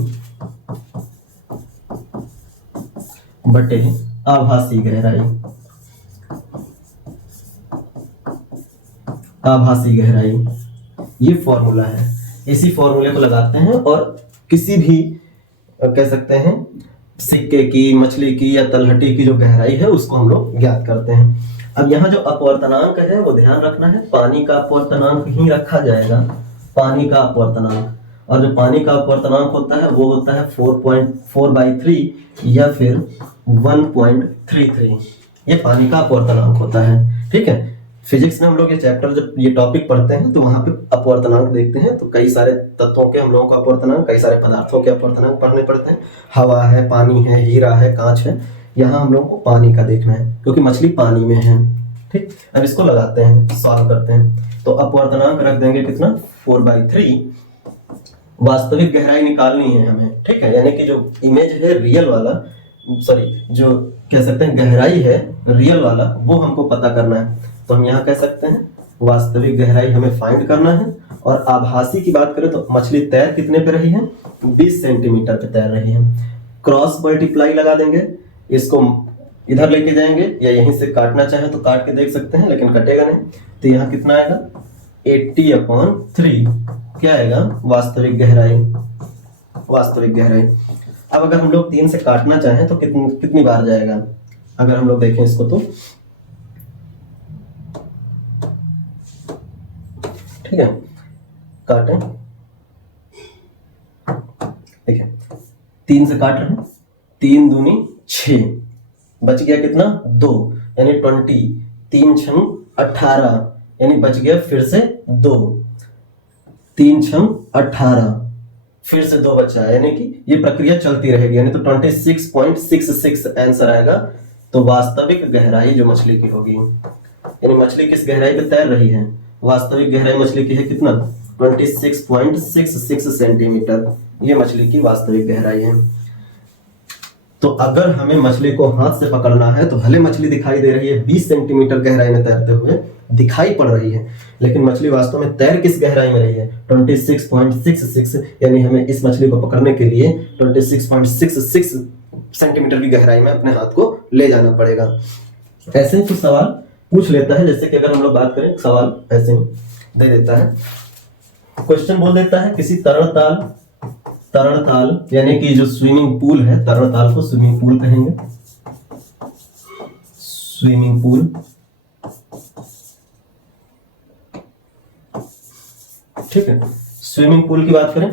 बटे आभासी गहराई। ये फॉर्मूला है। इसी फॉर्मूले को लगाते हैं और किसी भी कह सकते हैं सिक्के की, मछली की या तलहटी की जो गहराई है उसको हम लोग ज्ञात करते हैं। अब यहाँ जो अपवर्तनांक है वो ध्यान रखना है, पानी का अपवर्तनांक ही रखा जाएगा, पानी का अपवर्तनांक। और जो पानी का अपवर्तनांक होता है वो होता है 4.4/3 या फिर 1.33, ये पानी का अपवर्तनांक होता है, ठीक है। फिजिक्स में हम लोग ये चैप्टर जब ये टॉपिक पढ़ते हैं तो वहां पे अपवर्तनांक देखते हैं, तो कई सारे तत्वों के हम लोगों को अपवर्तनांक, कई सारे पदार्थों के अपवर्तनांक पढ़ने पड़ते हैं। हवा है, पानी है, हीरा है, कांच है। यहाँ हम लोगों को पानी का देखना है क्योंकि मछली पानी में है। ठीक, अब इसको लगाते हैं, सॉल्व करते हैं। तो अपवर्तनांक रख देंगे कितना, 4/3। वास्तविक गहराई निकालनी है हमें। ठीक है, यानी कि जो इमेज है रियल वाला, सॉरी जो कह सकते हैं गहराई है रियल वाला, वो हमको पता करना है। तो हम यहाँ कह सकते हैं वास्तविक गहराई हमें फाइंड करना है। और आभासी की बात करें तो मछली तैर कितने पे रही है, 20 सेंटीमीटर पे तैर रही है। क्रॉस मल्टीप्लाई लगा देंगे, इसको इधर लेके जाएंगे या यहीं से काटना चाहे तो काट के देख सकते हैं, लेकिन कटेगा नहीं। तो यहाँ कितना आएगा, 80/3 क्या आएगा, वास्तविक गहराई। वास्तविक गहराई। अब अगर हम लोग 3 से काटना चाहें तो कितनी बार जाएगा, अगर हम लोग देखें इसको तो ठीक है, काटें, देखिए 3 से काट रहे हैं, 3 दूनी 6, बच गया कितना 2, यानी 20, 3 छम 18, यानी बच गया फिर से 2, 3 छम 18, फिर से 2 बचा, यानी कि ये प्रक्रिया चलती रहेगी, यानी तो 26.66 आंसर आएगा। तो वास्तविक गहराई जो मछली की होगी, यानी मछली किस गहराई पे तैर रही है, वास्तविक गहराई मछली की है कितना, 26.66 सेंटीमीटर, ये मछली की वास्तविक गहराई है। तो अगर हमें मछली को हाथ से पकड़ना है तो भले मछली दिखाई दे रही है 20 सेंटीमीटर गहराई में तैरते हुए दिखाई पड़ रही है, लेकिन मछली वास्तव में तैर किस गहराई में रही है, 26.66, यानी हमें इस मछली को पकड़ने के लिए 26.66 सेंटीमीटर की गहराई में अपने हाथ को ले जाना पड़ेगा। ऐसे ही कुछ सवाल पूछ लेता है, जैसे कि अगर हम लोग बात करें, सवाल ऐसे ही दे देता है, क्वेश्चन बोल देता है किसी तरण ताल यानी कि जो स्विमिंग पूल है, तरण ताल को स्विमिंग पूल कहेंगे, स्विमिंग पूल। ठीक है, स्विमिंग पूल की बात करें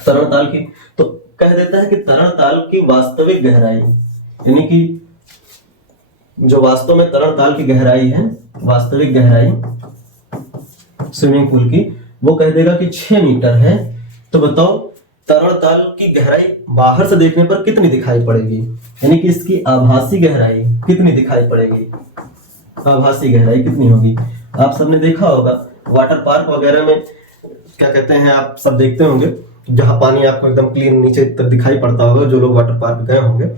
तरण ताल की, तो कह देता है कि तरण ताल की वास्तविक गहराई, यानी कि जो वास्तव में तरण ताल की गहराई है, वास्तविक गहराई स्विमिंग पूल की, वो कह देगा कि 6 मीटर है। तो बताओ तरण ताल की गहराई बाहर से देखने पर कितनी दिखाई पड़ेगी, यानी कि इसकी आभासी गहराई कितनी दिखाई पड़ेगी, आभासी गहराई कितनी होगी। आप सबने देखा होगा वाटर पार्क वगैरह में, क्या कहते हैं, आप सब देखते होंगे, जहां पानी आपको एकदम क्लीन नीचे तक दिखाई पड़ता होगा, जो लोग वाटर पार्क गए होंगे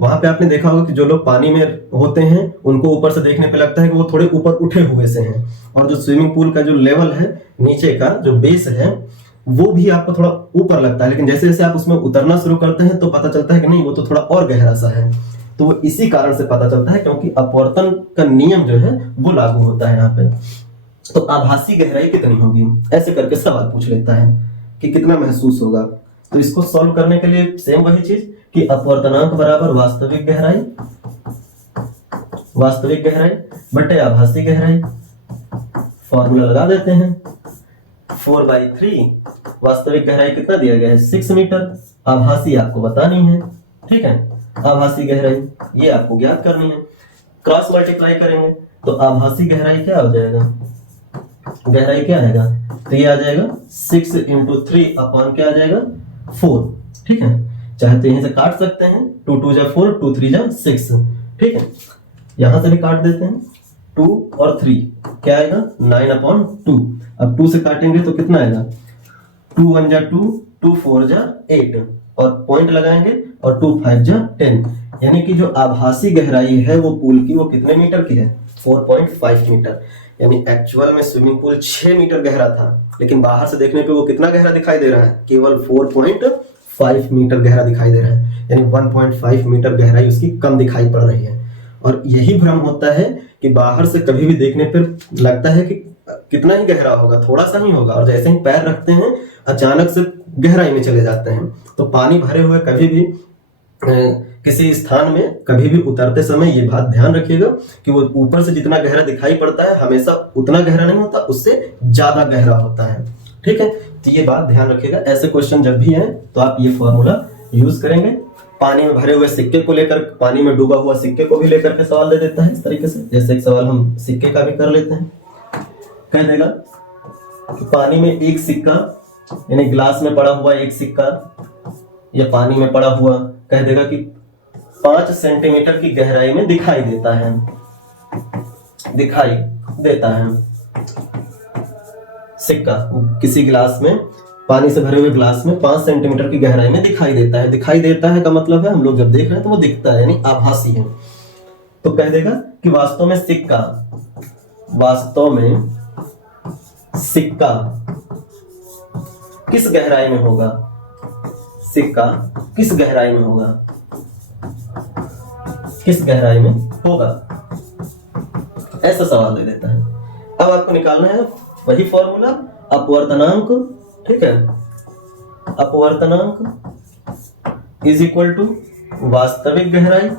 वहां पे आपने देखा होगा कि जो लोग पानी में होते हैं उनको ऊपर से देखने पे लगता है कि वो थोड़े ऊपर उठे हुए से हैं, और जो स्विमिंग पूल का जो लेवल है नीचे का जो बेस है वो भी आपको थोड़ा ऊपर लगता है, लेकिन जैसे जैसे आप उसमें उतरना शुरू करते हैं तो पता चलता है कि नहीं, वो तो थोड़ा और गहरा सा है। तो वो इसी कारण से पता चलता है क्योंकि अपवर्तन का नियम जो है वो लागू होता है यहाँ पे। तो आभासी गहराई कितनी होगी, ऐसे करके सवाल पूछ लेता है कि कितना महसूस होगा। तो इसको सॉल्व करने के लिए सेम वही चीज कि अपवर्तनांक बराबर वास्तविक गहराई, वास्तविक गहराई बटे आभासी गहराई, फॉर्मूला लगा देते हैं। 4/3 वास्तविक गहराई कितना दिया गया है, 6 मीटर, आभासी आपको बतानी है। ठीक है, आभासी गहराई ये आपको ज्ञात करनी है। क्रॉस मल्टीप्लाई करेंगे तो आभासी गहराई क्या हो जाएगा, गहराई क्या आएगा, तो ये आ जाएगा 6 × 3 अपॉन क्या आ जाएगा 4। ठीक है, चाहे तो यहीं से काट सकते हैं, 2 2 जा 4, 2 3 जा 6। ठीक है, यहां से भी काट देते हैं, 2 और 3 क्या आएगा 9/2। अब 2 से काटेंगे तो कितना आएगा, 2 1 जा 2, 2 4 जा 8, और पॉइंट लगाएंगे, और 2 5 जा 10, यानी कि जो आभासी गहराई है वो पूल की वो कितने मीटर की है, 4.5 मीटर। यानी एक्चुअल में स्विमिंग पूल 6 मीटर गहरा था, लेकिन बाहर से देखने पे वो कितना गहरा दिखाई दे रहा है, केवल 4.5 मीटर गहरा दिखाई दे रहा है, यानी 1.5 मीटर गहराई उसकी कम दिखाई पड़ रही है। और यही भ्रम होता है कि बाहर से कभी भी देखने पर लगता है कि कितना ही गहरा होगा, थोड़ा सा ही होगा, और जैसे ही पैर रखते हैं अचानक से गहराई में चले जाते हैं। तो पानी भरे हुए कभी भी किसी स्थान में कभी भी उतरते समय ये बात ध्यान रखिएगा कि वो ऊपर से जितना गहरा दिखाई पड़ता है हमेशा उतना गहरा नहीं होता, उससे ज्यादा गहरा होता है। ठीक है, तो ये बात ध्यान रखिएगा। ऐसे क्वेश्चन जब भी हैं तो आप ये फॉर्मूला यूज करेंगे पानी में भरे हुए सिक्के को लेकर, पानी में डूबा हुआ सिक्के को भी लेकर के सवाल दे देता है इस तरीके से। जैसे एक सवाल हम सिक्के का भी कर लेते हैं। कह देगा कि पानी में एक सिक्का, यानी ग्लास में पड़ा हुआ एक सिक्का या पानी में पड़ा हुआ, कह देगा कि 5 सेंटीमीटर की गहराई में दिखाई देता है, दिखाई देता है सिक्का। किसी गिलास में, पानी से भरे हुए ग्लास में 5 सेंटीमीटर की गहराई में दिखाई देता है। दिखाई देता है का मतलब है हम लोग जब देख रहे हैं तो वो दिखता है, यानी आभासी है। तो कह देगा कि वास्तव में सिक्का, वास्तव में सिक्का किस गहराई में होगा, सिक्का किस गहराई में होगा, किस गहराई में होगा, ऐसा सवाल दे देता है। अब आपको निकालना है वही फॉर्मूला, अपवर्तनांक, ठीक है। अपवर्तनांक इज इक्वल टू वास्तविक गहराई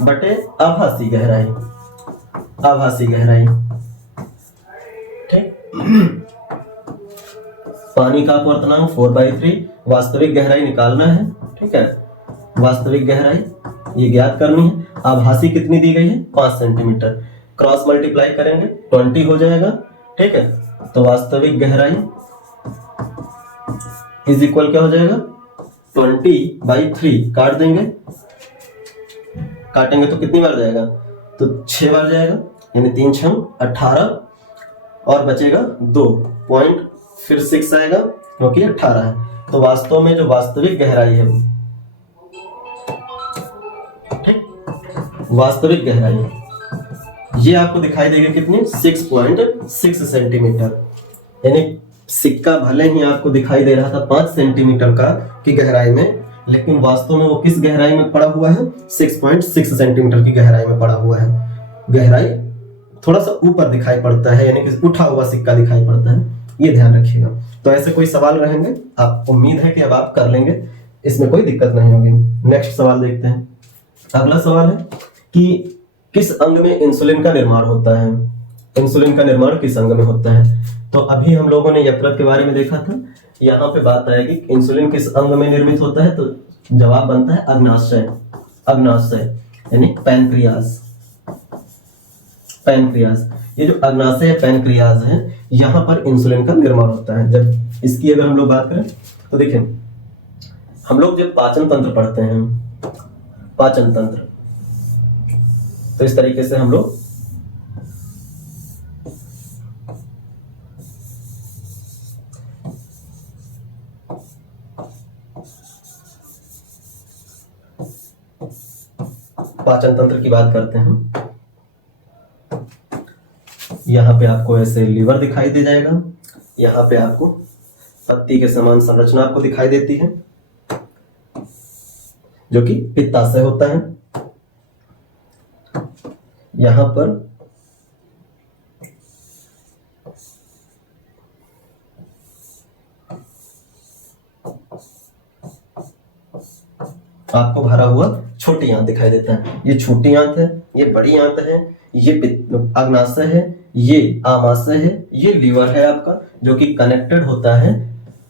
बटे आभासी गहराई, आभासी गहराई, ठीक। पानी का अपवर्तनांक 4/3, वास्तविक गहराई निकालना है, ठीक है। वास्तविक गहराई ये ज्ञात करनी है। आभासी कितनी दी गई है, 5 सेंटीमीटर। क्रॉस मल्टीप्लाई करेंगे 20 हो जाएगा, ठीक है। तो वास्तविक गहराई इज इक्वल क्या हो जाएगा, 20/3। काट देंगे, काटेंगे तो कितनी बार जाएगा, तो 6 बार जाएगा, यानी 3 6 18 और बचेगा 2 पॉइंट, फिर 6 आएगा क्योंकि 18 है। तो वास्तव में जो वास्तविक गहराई है, ठीक, वास्तविक गहराई ये आपको दिखाई देगी कितनी, 6.6 सेंटीमीटर। यानी सिक्का भले ही आपको दिखाई दे रहा था 5 सेंटीमीटर का की गहराई में, लेकिन वास्तव में वो किस गहराई में पड़ा हुआ है, 6.6 सेंटीमीटर की गहराई में पड़ा हुआ है। गहराई थोड़ा सा ऊपर दिखाई पड़ता है, यानी कि उठा हुआ सिक्का दिखाई पड़ता है, ये ध्यान रखिएगा। तो ऐसे कोई सवाल रहेंगे, आप उम्मीद है कि अब आप कर लेंगे, इसमें कोई दिक्कत नहीं होगी। नेक्स्ट सवाल देखते हैं। अगला सवाल है कि किस अंग में इंसुलिन का निर्माण होता है, इंसुलिन का निर्माण किस अंग में होता है। तो अभी हम लोगों ने यकृत के बारे में देखा था, यहाँ पे बात आएगी इंसुलिन किस अंग में निर्मित होता है, तो जवाब बनता है अग्नाशय, अग्नाशय यानी पैनक्रियाज, पैनक्रियाज। ये जो अग्नाशय पैनक्रियाज है, यहाँ पर इंसुलिन का निर्माण होता है। जब इसकी अगर हम लोग बात करें तो देखिए, हम लोग जब पाचन तंत्र पढ़ते हैं, पाचन तंत्र, तो इस तरीके से हम लोग पाचन तंत्र की बात करते हैं। यहाँ पे आपको ऐसे लीवर दिखाई दे जाएगा, यहाँ पे आपको पत्ती के समान संरचना आपको दिखाई देती है जो कि पित्ताशय होता है। यहाँ पर आपको भरा हुआ छोटी आंत दिखाई देता है। ये छोटी आंत है, ये बड़ी आंत है, ये अग्नाशय है, ये आमाशय है, ये लीवर है आपका, जो कि कनेक्टेड होता है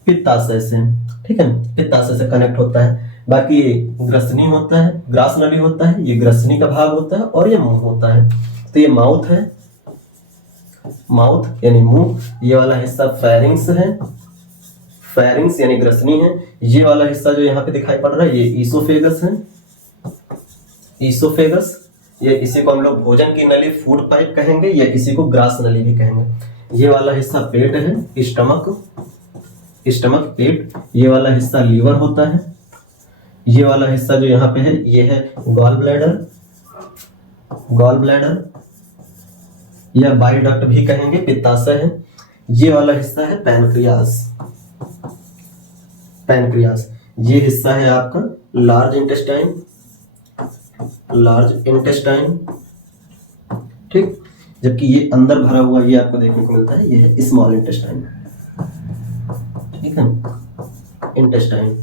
पित्ताशय से, ठीक है, पित्ताशय से कनेक्ट होता है। बाकी ये ग्रसनी होता है, ग्रास नली होता है, ये ग्रसनी का भाग होता है, और ये मुंह होता है। तो ये माउथ है, माउथ यानी मुंह, ये वाला हिस्सा फेरिंग्स है, फेरिंग्स यानी ग्रसनी है। ये वाला हिस्सा जो यहाँ पे दिखाई पड़ रहा है, ये ईसोफेगस है, ईसोफेगस। ये इसी को हम लोग भोजन की नली, फूड पाइप कहेंगे, या इसी को ग्रास नली भी कहेंगे। ये वाला हिस्सा पेट है, स्टमक, स्टमक पेट। ये वाला हिस्सा लीवर होता है। ये वाला हिस्सा जो यहाँ पे है, ये है गॉल ब्लैडर, गॉल ब्लैडर या बाइल डक्ट भी कहेंगे, पित्ताशय है। ये वाला हिस्सा है पैनक्रियास, पैनक्रियास। ये हिस्सा है आपका लार्ज इंटेस्टाइन, लार्ज इंटेस्टाइन, ठीक। जबकि ये अंदर भरा हुआ ये आपको देखने को मिलता है, ये है स्मॉल इंटेस्टाइन, ठीक है, इंटेस्टाइन।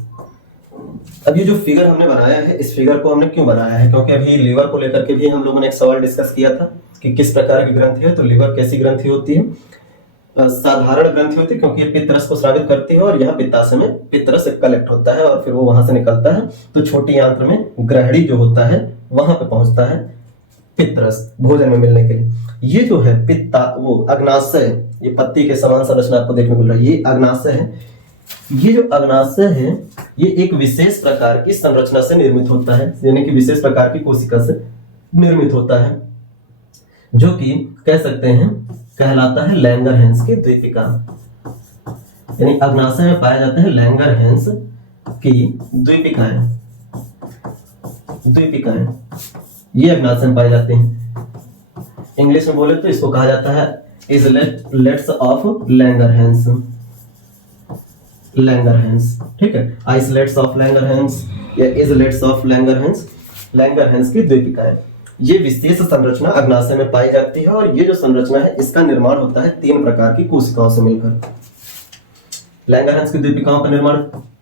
अब ये जो फिगर हमने बनाया है, इस फिगर को हमने क्यों बनाया है, क्योंकि अभी लीवर को लेकर के भी हम लोगों ने एक सवाल डिस्कस किया था कि किस प्रकार की ग्रंथि है। तो लीवर कैसी ग्रंथि होती है, साधारण ग्रंथि होती है क्योंकि ये पित्त रस को स्रावित करती है और यहाँ पित्ताशय में पित्त रस कलेक्ट होता है और फिर वो वहां से निकलता है। तो छोटी आंत्र में ग्रहणी जो होता है वहां पे पहुंचता है पित्त रस भोजन में मिलने के लिए। ये जो है पित्ता वो अग्नाशय, ये पत्ती के समान संरचना आपको देखने को मिल रहा है, ये अग्नाशय है। ये जो अग्नाशय है ये एक विशेष प्रकार की संरचना से निर्मित होता है, यानी कि विशेष प्रकार की कोशिका से निर्मित होता है, जो कि कह सकते हैं कहलाता है लैंगरहैंस की द्वीपिका। यानी अग्नाशय में पाए जाते हैं लैंगरहैंस की द्वीपिकाएं। ये अग्नाशय में पाए जाते हैं। इंग्लिश में बोले तो इसको कहा जाता है इजलेट्स ऑफ लैंगरहैंस। ठीक है, आइसोलेट्स ऑफ लैंगरहैंस या इजलेट्स ऑफ लैंगरहैंस की द्वीपिकाएं। ये विशेष संरचना अग्नाशय में पाई जाती है और ये जो संरचना है इसका निर्माण होता है 3 प्रकार की कोशिकाओं से मिलकर। लैंगरहैंस की द्वीपिकाओं का निर्माण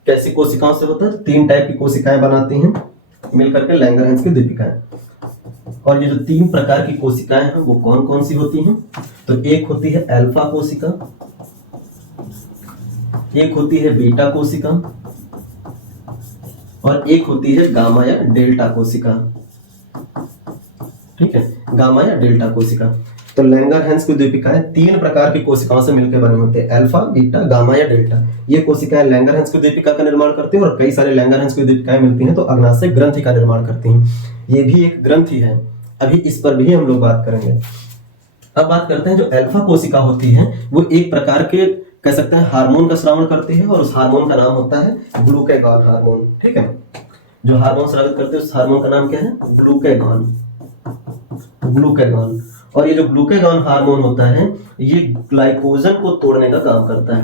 कैसी कोशिकाओं से होता है? 3 टाइप की कोशिकाएं बनाती हैं मिलकर के लैंगरहैंस की द्वीपिकाएं। और ये जो 3 प्रकार की कोशिकाएं हैं वो कौन कौन सी होती हैं? तो एक होती है अल्फा कोशिका, एक होती है बीटा कोशिका और एक होती है गामा या डेल्टा कोशिका। ठीक है, गामा या डेल्टा कोशिका। तो लैंगरहैंस की द्वीपिकाएं 3 प्रकार की कोशिकाओं से मिलकर बने होते हैं, अल्फा, बीटा, गामा या डेल्टा। ये कोशिकाएं लैंगरहैंस की द्वीपिका का निर्माण करती हैं और कई सारे लैंगरहैंस की द्वीपिकाएं मिलती हैं तो अग्नाशय ग्रंथि का निर्माण करती हैं। ये भी एक ग्रंथि है, अभी इस पर भी हम लोग बात करेंगे। अब बात करते हैं जो अल्फा कोशिका होती है वो एक प्रकार के कह सकते हैं हार्मोन का स्रावण करती है और उस हार्मोन का नाम होता है ग्लूकागॉन हार्मोन। ठीक है, जो हार्मोन स्रावित करते हैं उस हार्मोन का नाम क्या है? ग्लूकागॉन। और ये जो ग्लूकागॉन हार्मोन होता है ये ग्लाइकोजन को तोड़ने का काम करता है,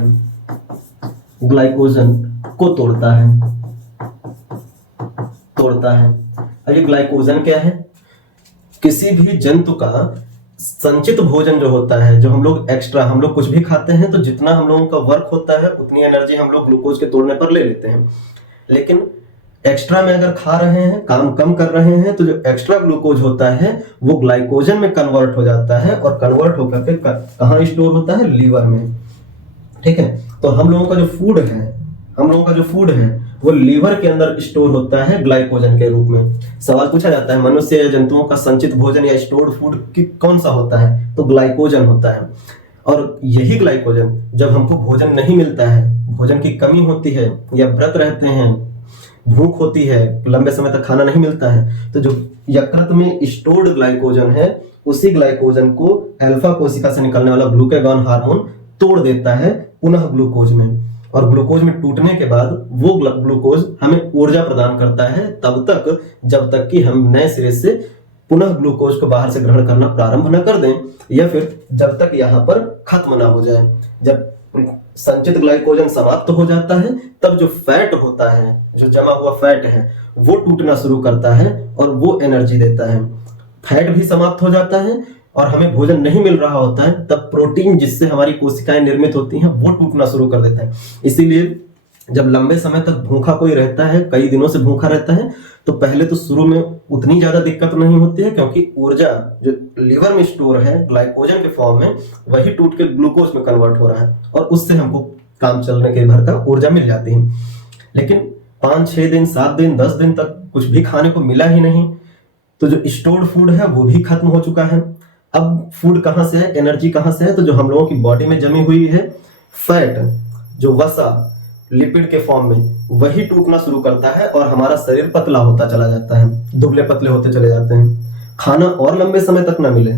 ग्लाइकोजन को तोड़ता है। अब ये ग्लाइकोजन क्या है? किसी भी जंतु का संचित भोजन जो होता है, जो हम लोग कुछ भी खाते हैं तो जितना हम लोगों का वर्क होता है उतनी एनर्जी हम लोग ग्लूकोज के तोड़ने पर ले लेते हैं, लेकिन एक्स्ट्रा में अगर खा रहे हैं, काम कम कर रहे हैं तो जो एक्स्ट्रा ग्लूकोज होता है वो ग्लाइकोजन में कन्वर्ट हो जाता है और कन्वर्ट होकर के कहाँ स्टोर होता है? लीवर में। ठीक है, तो हम लोगों का जो फूड है वो लीवर के अंदर स्टोर होता है ग्लाइकोजन के रूप में। सवाल पूछा जाता है मनुष्य या जंतुओं का संचित भोजन या स्टोर्ड फूड कौन सा होता है? तो ग्लाइकोजन होता है। और यही ग्लाइकोजन जब हमको भोजन नहीं मिलता है, भोजन की कमी होती है या व्रत रहते हैं, भूख होती है, लंबे समय तक खाना नहीं मिलता है, तो जो यकृत में स्टोर्ड ग्लाइकोजन है उसी ग्लाइकोजन को अल्फा कोशिका से निकलने वाला ग्लूकागॉन हार्मोन तोड़ देता है पुनः ग्लूकोज में। और ग्लूकोज में टूटने के बाद वो ग्लूकोज हमें ऊर्जा प्रदान करता है तब तक जब तक कि हम नए सिरे से पुनः ग्लूकोज को बाहर से ग्रहण करना प्रारंभ न कर दें या फिर जब तक यहाँ पर खत्म ना हो जाए। जब संचित ग्लाइकोजन समाप्त हो जाता है तब जो फैट होता है, जो जमा हुआ फैट है वो टूटना शुरू करता है और वो एनर्जी देता है। फैट भी समाप्त हो जाता है और हमें भोजन नहीं मिल रहा होता है तब प्रोटीन जिससे हमारी कोशिकाएं निर्मित होती हैं वो टूटना शुरू कर देता है। इसीलिए जब लंबे समय तक भूखा कोई रहता है, कई दिनों से भूखा रहता है, तो पहले तो शुरू में उतनी ज्यादा दिक्कत नहीं होती है क्योंकि ऊर्जा जो लीवर में स्टोर है ग्लाइकोजन के फॉर्म में वही टूट के ग्लूकोज में कन्वर्ट हो रहा है और उससे हमको काम चलने के भर का ऊर्जा मिल जाती है। लेकिन 5-6 दिन, 7 दिन, 10 दिन तक कुछ भी खाने को मिला ही नहीं तो जो स्टोर्ड फूड है वो भी खत्म हो चुका है। अब फूड कहाँ से है, एनर्जी कहाँ से है? तो जो हम लोगों की बॉडी में जमी हुई है फैट, जो वसा लिपिड के फॉर्म में, वही टूटना शुरू करता है और हमारा शरीर पतला होता चला जाता है, दुबले पतले होते चले जाते हैं। खाना और लंबे समय तक ना मिले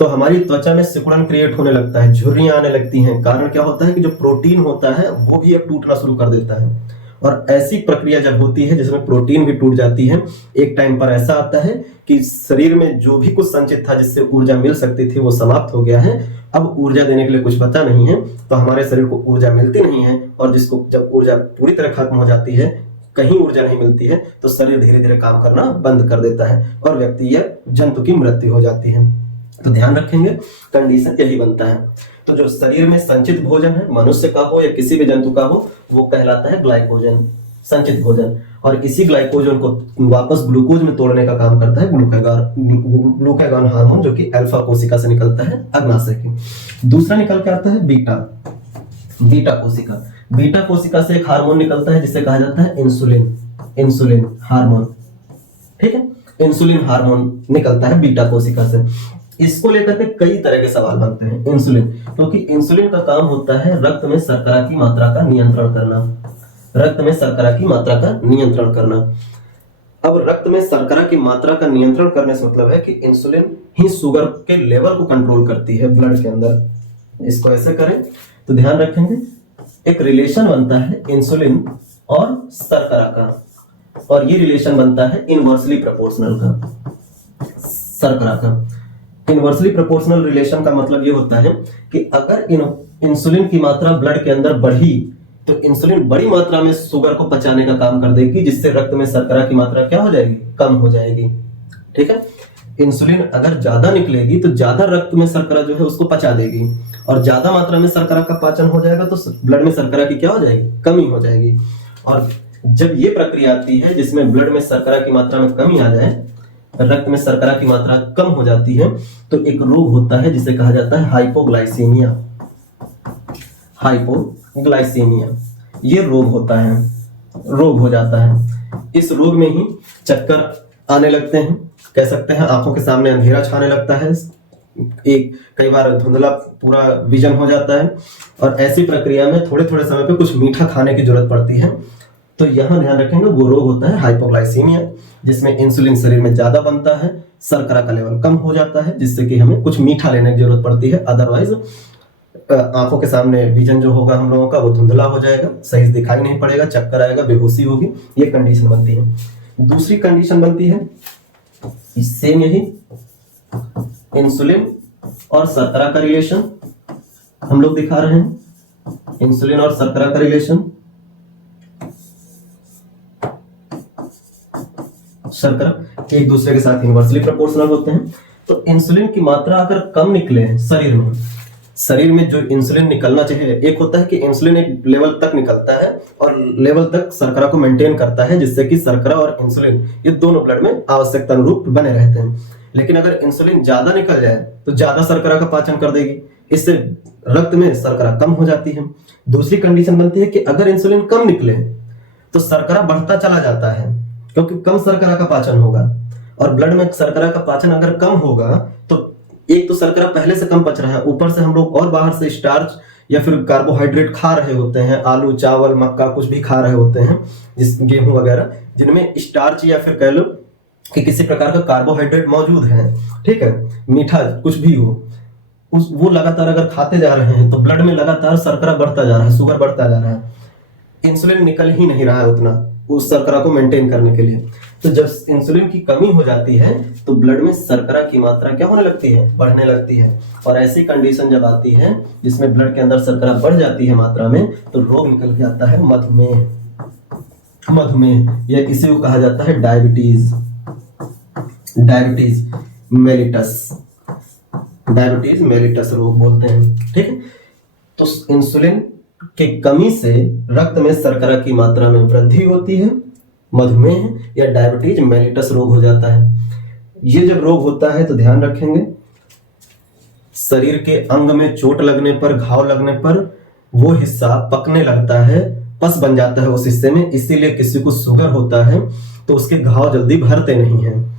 तो हमारी त्वचा में सिकुड़न क्रिएट होने लगता है, झुर्रियां आने लगती हैं। कारण क्या होता है कि जो प्रोटीन होता है वो भी अब टूटना शुरू कर देता है और ऐसी प्रक्रिया जब होती है जिसमें प्रोटीन भी टूट जाती है, एक टाइम पर ऐसा आता है कि शरीर में जो भी कुछ संचित था जिससे ऊर्जा मिल सकती थी वो समाप्त हो गया है। अब ऊर्जा देने के लिए कुछ बचा नहीं है तो हमारे शरीर को ऊर्जा मिलती नहीं है और जिसको जब ऊर्जा पूरी तरह खत्म हो जाती है, कहीं ऊर्जा नहीं मिलती है, तो शरीर धीरे धीरे काम करना बंद कर देता है और व्यक्ति या जंतु की मृत्यु हो जाती है। तो ध्यान रखेंगे, कंडीशन यही बनता है। तो जो शरीर में संचित भोजन है, मनुष्य का हो या किसी भी जंतु का हो, वो कहलाता है ग्लाइकोजन, संचित भोजन। और इसी ग्लाइकोजन को वापस ग्लूकोज में तोड़ने का काम करता है ग्लूकागॉन हार्मोन, जो कि अल्फा कोशिका से निकलता है अग्नाशय की। दूसरा निकल के आता है बीटा कोशिका। बीटा कोशिका से एक हार्मोन निकलता है जिसे कहा जाता है इंसुलिन हार्मोन। ठीक है, इंसुलिन हार्मोन निकलता है बीटा कोशिका से। इसको लेकर के कई तरह के सवाल बनते हैं इंसुलिन, क्योंकि इंसुलिन का काम होता है रक्त में शर्करा की मात्रा का नियंत्रण करना। रक्त में शर्करा की मात्रा का नियंत्रण करना। अब रक्त में शर्करा की मात्रा का नियंत्रण करने से मतलब है कि इंसुलिन ही शुगर के लेवल को कंट्रोल करती है ब्लड के अंदर। इसको ऐसे करें तो ध्यान रखेंगे, एक रिलेशन बनता है इंसुलिन और शर्करा का, और ये रिलेशन बनता है इनवर्सली प्रोपोर्शनल का शर्करा का। इनवर्सली प्रोपोर्शनल रिलेशन का मतलब ये होता है कि अगर इंसुलिन की मात्रा ब्लड के अंदर बढ़ी तो इंसुलिन बड़ी मात्रा में शुगर को पचाने का काम कर देगी, जिससे रक्त में शर्करा की मात्रा क्या हो जाएगी, कम हो जाएगी। ठीक है, इंसुलिन अगर ज्यादा निकलेगी तो ज्यादा रक्त में शर्करा जो है उसको पचा देगी, और ज्यादा मात्रा में शर्करा का पाचन हो जाएगा तो ब्लड में शर्करा की क्या हो जाएगी, कमी हो जाएगी। और जब ये प्रक्रिया आती है जिसमें ब्लड में शर्करा की मात्रा में कमी आ जाए, रक्त में शर्करा की मात्रा कम हो जाती है, तो एक रोग होता है जिसे कहा जाता है हाइपोग्लाइसीमिया। ये रोग होता है, रोग हो जाता है। इस रोग में ही चक्कर आने लगते हैं, कह सकते हैं आंखों के सामने अंधेरा छाने लगता है, एक कई बार धुंधला पूरा विजन हो जाता है, और ऐसी प्रक्रिया में थोड़े थोड़े समय पे कुछ मीठा खाने की जरूरत पड़ती है। तो यहां ध्यान रखेंगे, वो रोग होता है हाइपोग्लाइसीमिया, जिसमें इंसुलिन शरीर में ज्यादा बनता है, शर्करा का लेवल कम हो जाता है, जिससे कि हमें कुछ मीठा लेने की जरूरत पड़ती है। अदरवाइज आंखों के सामने विजन जो होगा हम लोगों का वो धुंधला हो जाएगा, सही से दिखाई नहीं पड़ेगा, चक्कर आएगा, बेहोशी होगी। ये कंडीशन बनती है। दूसरी कंडीशन बनती है सेम यही, इंसुलिन और शर्करा का रिलेशन हम लोग दिखा रहे हैं। इंसुलिन और शर्करा का रिलेशन, शर्करा एक दूसरे के साथ इनवर्सली प्रोपोर्शनल होते हैं। तो इंसुलिन की मात्रा अगर कम निकले शरीर में जो इंसुलिन निकलना चाहिए, एक होता है कि इंसुलिन एक लेवल तक निकलता है और लेवल तक शर्करा को मेंटेन करता है, जिससे कि शर्करा और इंसुलिन ये दोनों ब्लड में आवश्यकता अनुरूप बने रहते हैं। लेकिन अगर इंसुलिन ज्यादा निकल जाए तो ज्यादा शर्करा का पाचन कर देगी, इससे रक्त में शर्करा कम हो जाती है। दूसरी कंडीशन बनती है कि अगर इंसुलिन कम निकले तो शर्करा बढ़ता चला जाता है, क्योंकि कम शर्करा का पाचन होगा, और ब्लड में शर्करा का पाचन अगर कम होगा तो एक तो शर्करा पहले से कम पच रहा है, ऊपर से हम लोग और बाहर से स्टार्च या फिर कार्बोहाइड्रेट खा रहे होते हैं, आलू चावल मक्का कुछ भी खा रहे होते हैं, जिस गेहूं वगैरह, जिनमें स्टार्च या फिर कह लो कि किसी प्रकार का कार्बोहाइड्रेट मौजूद है। ठीक है, मीठा कुछ भी हो, वो लगातार अगर खाते जा रहे हैं तो ब्लड में लगातार शर्करा बढ़ता जा रहा है, शुगर बढ़ता जा रहा है, इंसुलिन निकल ही नहीं रहा है उतना उस शर्करा को मेंटेन करने के लिए। तो जब इंसुलिन की कमी हो जाती है तो ब्लड में शर्करा की मात्रा क्या होने लगती है, बढ़ने लगती है। और ऐसी कंडीशन जब आती है जिसमें ब्लड के अंदर शर्करा बढ़ जाती है मात्रा में, तो रोग निकल के आता है मधुमेह, या इसी को कहा जाता है डायबिटीज मेलिटस रोग बोलते हैं। ठीक है, तो इंसुलिन की कमी से रक्त में शर्करा की मात्रा में वृद्धि होती है, मधुमेह या डायबिटीज मेलिटस रोग हो जाता है। ये जब रोग होता है तो ध्यान रखेंगे, शरीर के अंग में चोट लगने पर, घाव लगने पर वो हिस्सा पकने लगता है, पस बन जाता है उस हिस्से में। इसीलिए किसी को शुगर होता है तो उसके घाव जल्दी भरते नहीं हैं।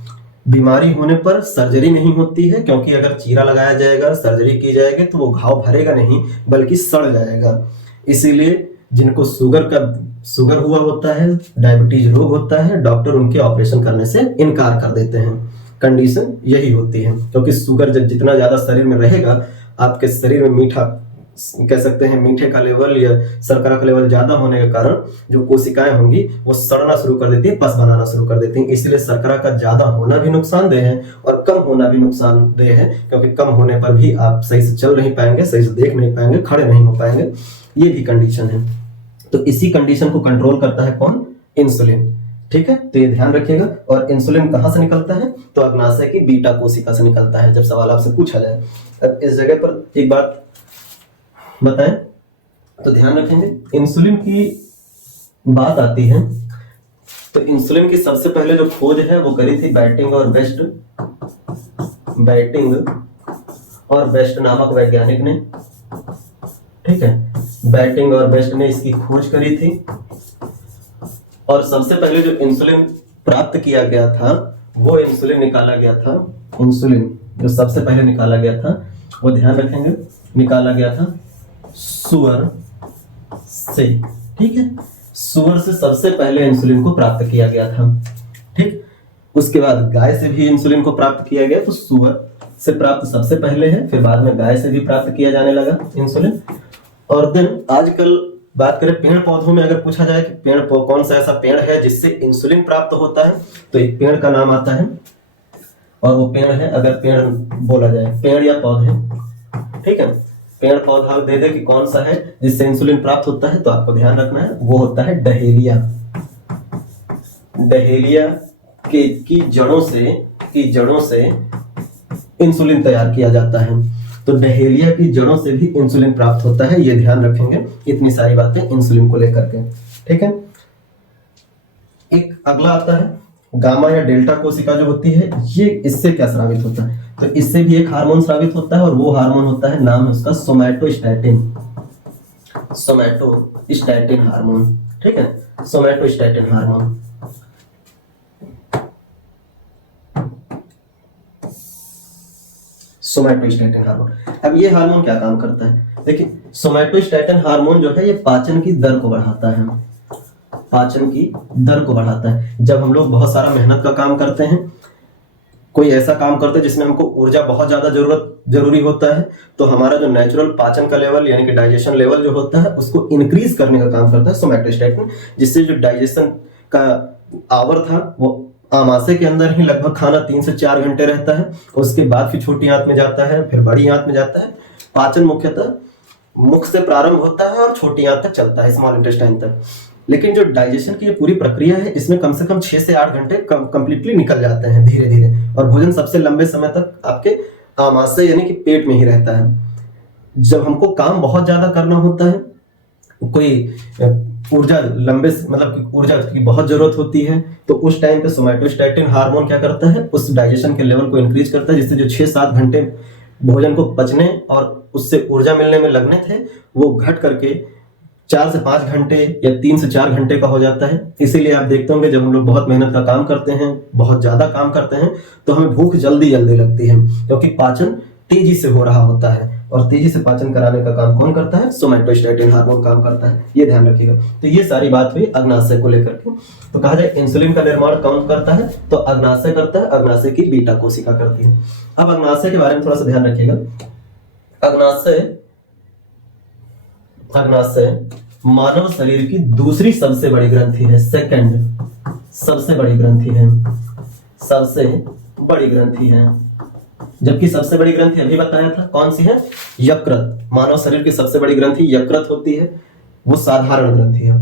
बीमारी होने पर सर्जरी नहीं होती है, क्योंकि अगर चीरा लगाया जाएगा, सर्जरी की जाएगी तो वो घाव भरेगा नहीं बल्कि सड़ जाएगा। इसीलिए जिनको शुगर हुआ होता है, डायबिटीज रोग होता है, डॉक्टर उनके ऑपरेशन करने से इनकार कर देते हैं। कंडीशन यही होती है, क्योंकि शुगर जब जितना ज्यादा शरीर में रहेगा, आपके शरीर में मीठा कह सकते हैं मीठे का लेवल या शर्करा का लेवल ज्यादा होने के कारण जो कोशिकाएं होंगी वो सड़ना शुरू कर देती है, पस बनाना शुरू कर देती हैं। इसलिए शर्करा का ज्यादा होना भी नुकसानदेह है और कम होना भी नुकसानदेह है, क्योंकि कम होने पर भी आप सही से चल नहीं पाएंगे, सही से देख नहीं पाएंगे, खड़े नहीं हो पाएंगे। ये भी कंडीशन है। तो इसी कंडीशन को कंट्रोल करता है कौन, इंसुलिन। ठीक है, तो ये ध्यान रखिएगा। और इंसुलिन कहां से निकलता है, तो अग्नाशय की बीटा कोशिका से निकलता है, जब सवाल आपसे पूछा जाए। अब इस जगह पर एक बात बताएं तो ध्यान रखेंगे, इंसुलिन की बात आती है तो इंसुलिन की सबसे पहले जो खोज है वो करी थी बैटिंग और बेस्ट नामक वैज्ञानिक ने। ठीक है, बैटिंग और बेस्ट ने इसकी खोज करी थी। और सबसे पहले जो इंसुलिन प्राप्त किया गया था वो इंसुलिन निकाला गया था, इंसुलिन जो सबसे पहले निकाला गया था वो ध्यान रखेंगे निकाला गया था सुअर से। ठीक है, सुअर से सबसे पहले इंसुलिन को प्राप्त किया गया था। ठीक, उसके बाद गाय से भी इंसुलिन को प्राप्त किया गया, तो सुअर से प्राप्त सबसे पहले है, फिर बाद में गाय से भी प्राप्त किया जाने लगा इंसुलिन। और देन आजकल बात करें पेड़ पौधों में, अगर पूछा जाए कि कौन सा ऐसा पेड़ है जिससे इंसुलिन प्राप्त होता है, तो एक पेड़ का नाम आता है और वो पेड़ है, अगर पेड़ बोला जाए पेड़ या पौधे, ठीक है, पेड़ पौधा दे दे कि कौन सा है जिससे इंसुलिन प्राप्त होता है, तो आपको ध्यान रखना है वो होता है डहेलिया। डहेलिया की जड़ों से इंसुलिन तैयार किया जाता है। तो डहेलिया की जड़ों से भी इंसुलिन प्राप्त होता है, ये ध्यान रखेंगे इतनी सारी बातें इंसुलिन को लेकर के। ठीक है, एक अगला आता है गामा या डेल्टा कोशिका जो होती है, ये इससे क्या स्रावित होता है, तो इससे भी एक हार्मोन स्रावित होता है और वो हार्मोन होता है, नाम है उसका सोमैटोस्टैटिन हार्मोन। ठीक है, सोमैटोस्टैटिन हार्मोन। सोमैटोस्टैटिन हार्मोन, अब ये हार्मोन क्या काम करता है, देखिए सोमैटोस्टैटिन हार्मोन जो है ये पाचन की दर को बढ़ाता है, पाचन की दर को बढ़ाता है। जब हम लोग बहुत सारा मेहनत का काम करते हैं, कोई ऐसा काम करते हैं जिसमें हमको ऊर्जा बहुत ज्यादा जरूरी होता है, तो हमारा जो नेचुरल पाचन का लेवल यानी कि डाइजेशन लेवल जो होता है उसको इंक्रीज करने का काम करता है सोमैटोस्टैटिन, जिससे जो डाइजेशन का आवर था वो आमाशय के अंदर ही लगभग खाना 3 से 4 घंटे रहता है, उसके बाद फिर छोटी आंत में जाता है, फिर बड़ी आंत में जाता है। पाचन मुख्यतः मुख से प्रारंभ होता है और छोटी आंत तक चलता है, स्मॉल इंटेस्टाइन तक। लेकिन जो डाइजेशन की ये पूरी प्रक्रिया है इसमें कम से कम 6 से 8 घंटे कंप्लीटली निकल जाते हैं धीरे धीरे, और भोजन सबसे लंबे समय तक आपके आमाशय यानी कि पेट में ही रहता है। जब हमको काम बहुत ज्यादा करना होता है, कोई ऊर्जा ऊर्जा की बहुत जरूरत होती है, तो उस टाइम पे सोमैटोस्टैटिन हार्मोन क्या करता है, उस डाइजेशन के लेवल को इंक्रीज करता है, जिससे जो 6-7 घंटे भोजन को पचने और उससे ऊर्जा मिलने में लगने थे वो घट करके 4 से 5 घंटे या 3 से 4 घंटे का हो जाता है। इसीलिए आप देखते होंगे जब हम लोग बहुत मेहनत का काम करते हैं, बहुत ज्यादा काम करते हैं, तो हमें भूख जल्दी जल्दी लगती है, क्योंकि पाचन तेजी से हो रहा होता है, और तेजी से पाचन कराने का काम कौन करता है, सोमैटोस्टैटिन हार्मोन काम करता है, ये ध्यान रखिएगा। तो ये सारी बात हुई अग्नाशय को लेकर के। तो कहा जाए इंसुलिन का निर्माण कौन करता है, तो अग्नाशय करता है, अग्नाशय की बीटा कोशिका करती है। अब अग्नाशय के बारे में थोड़ा सा ध्यान रखिएगा। अग्नाशय मानव शरीर की दूसरी सबसे बड़ी ग्रंथि है, सेकंड सबसे बड़ी ग्रंथि है, सबसे बड़ी ग्रंथि है। जबकि सबसे बड़ी ग्रंथि अभी बताया था कौन सी है, यकृत। मानव शरीर की सबसे बड़ी ग्रंथि यकृत होती है, वो साधारण ग्रंथि है।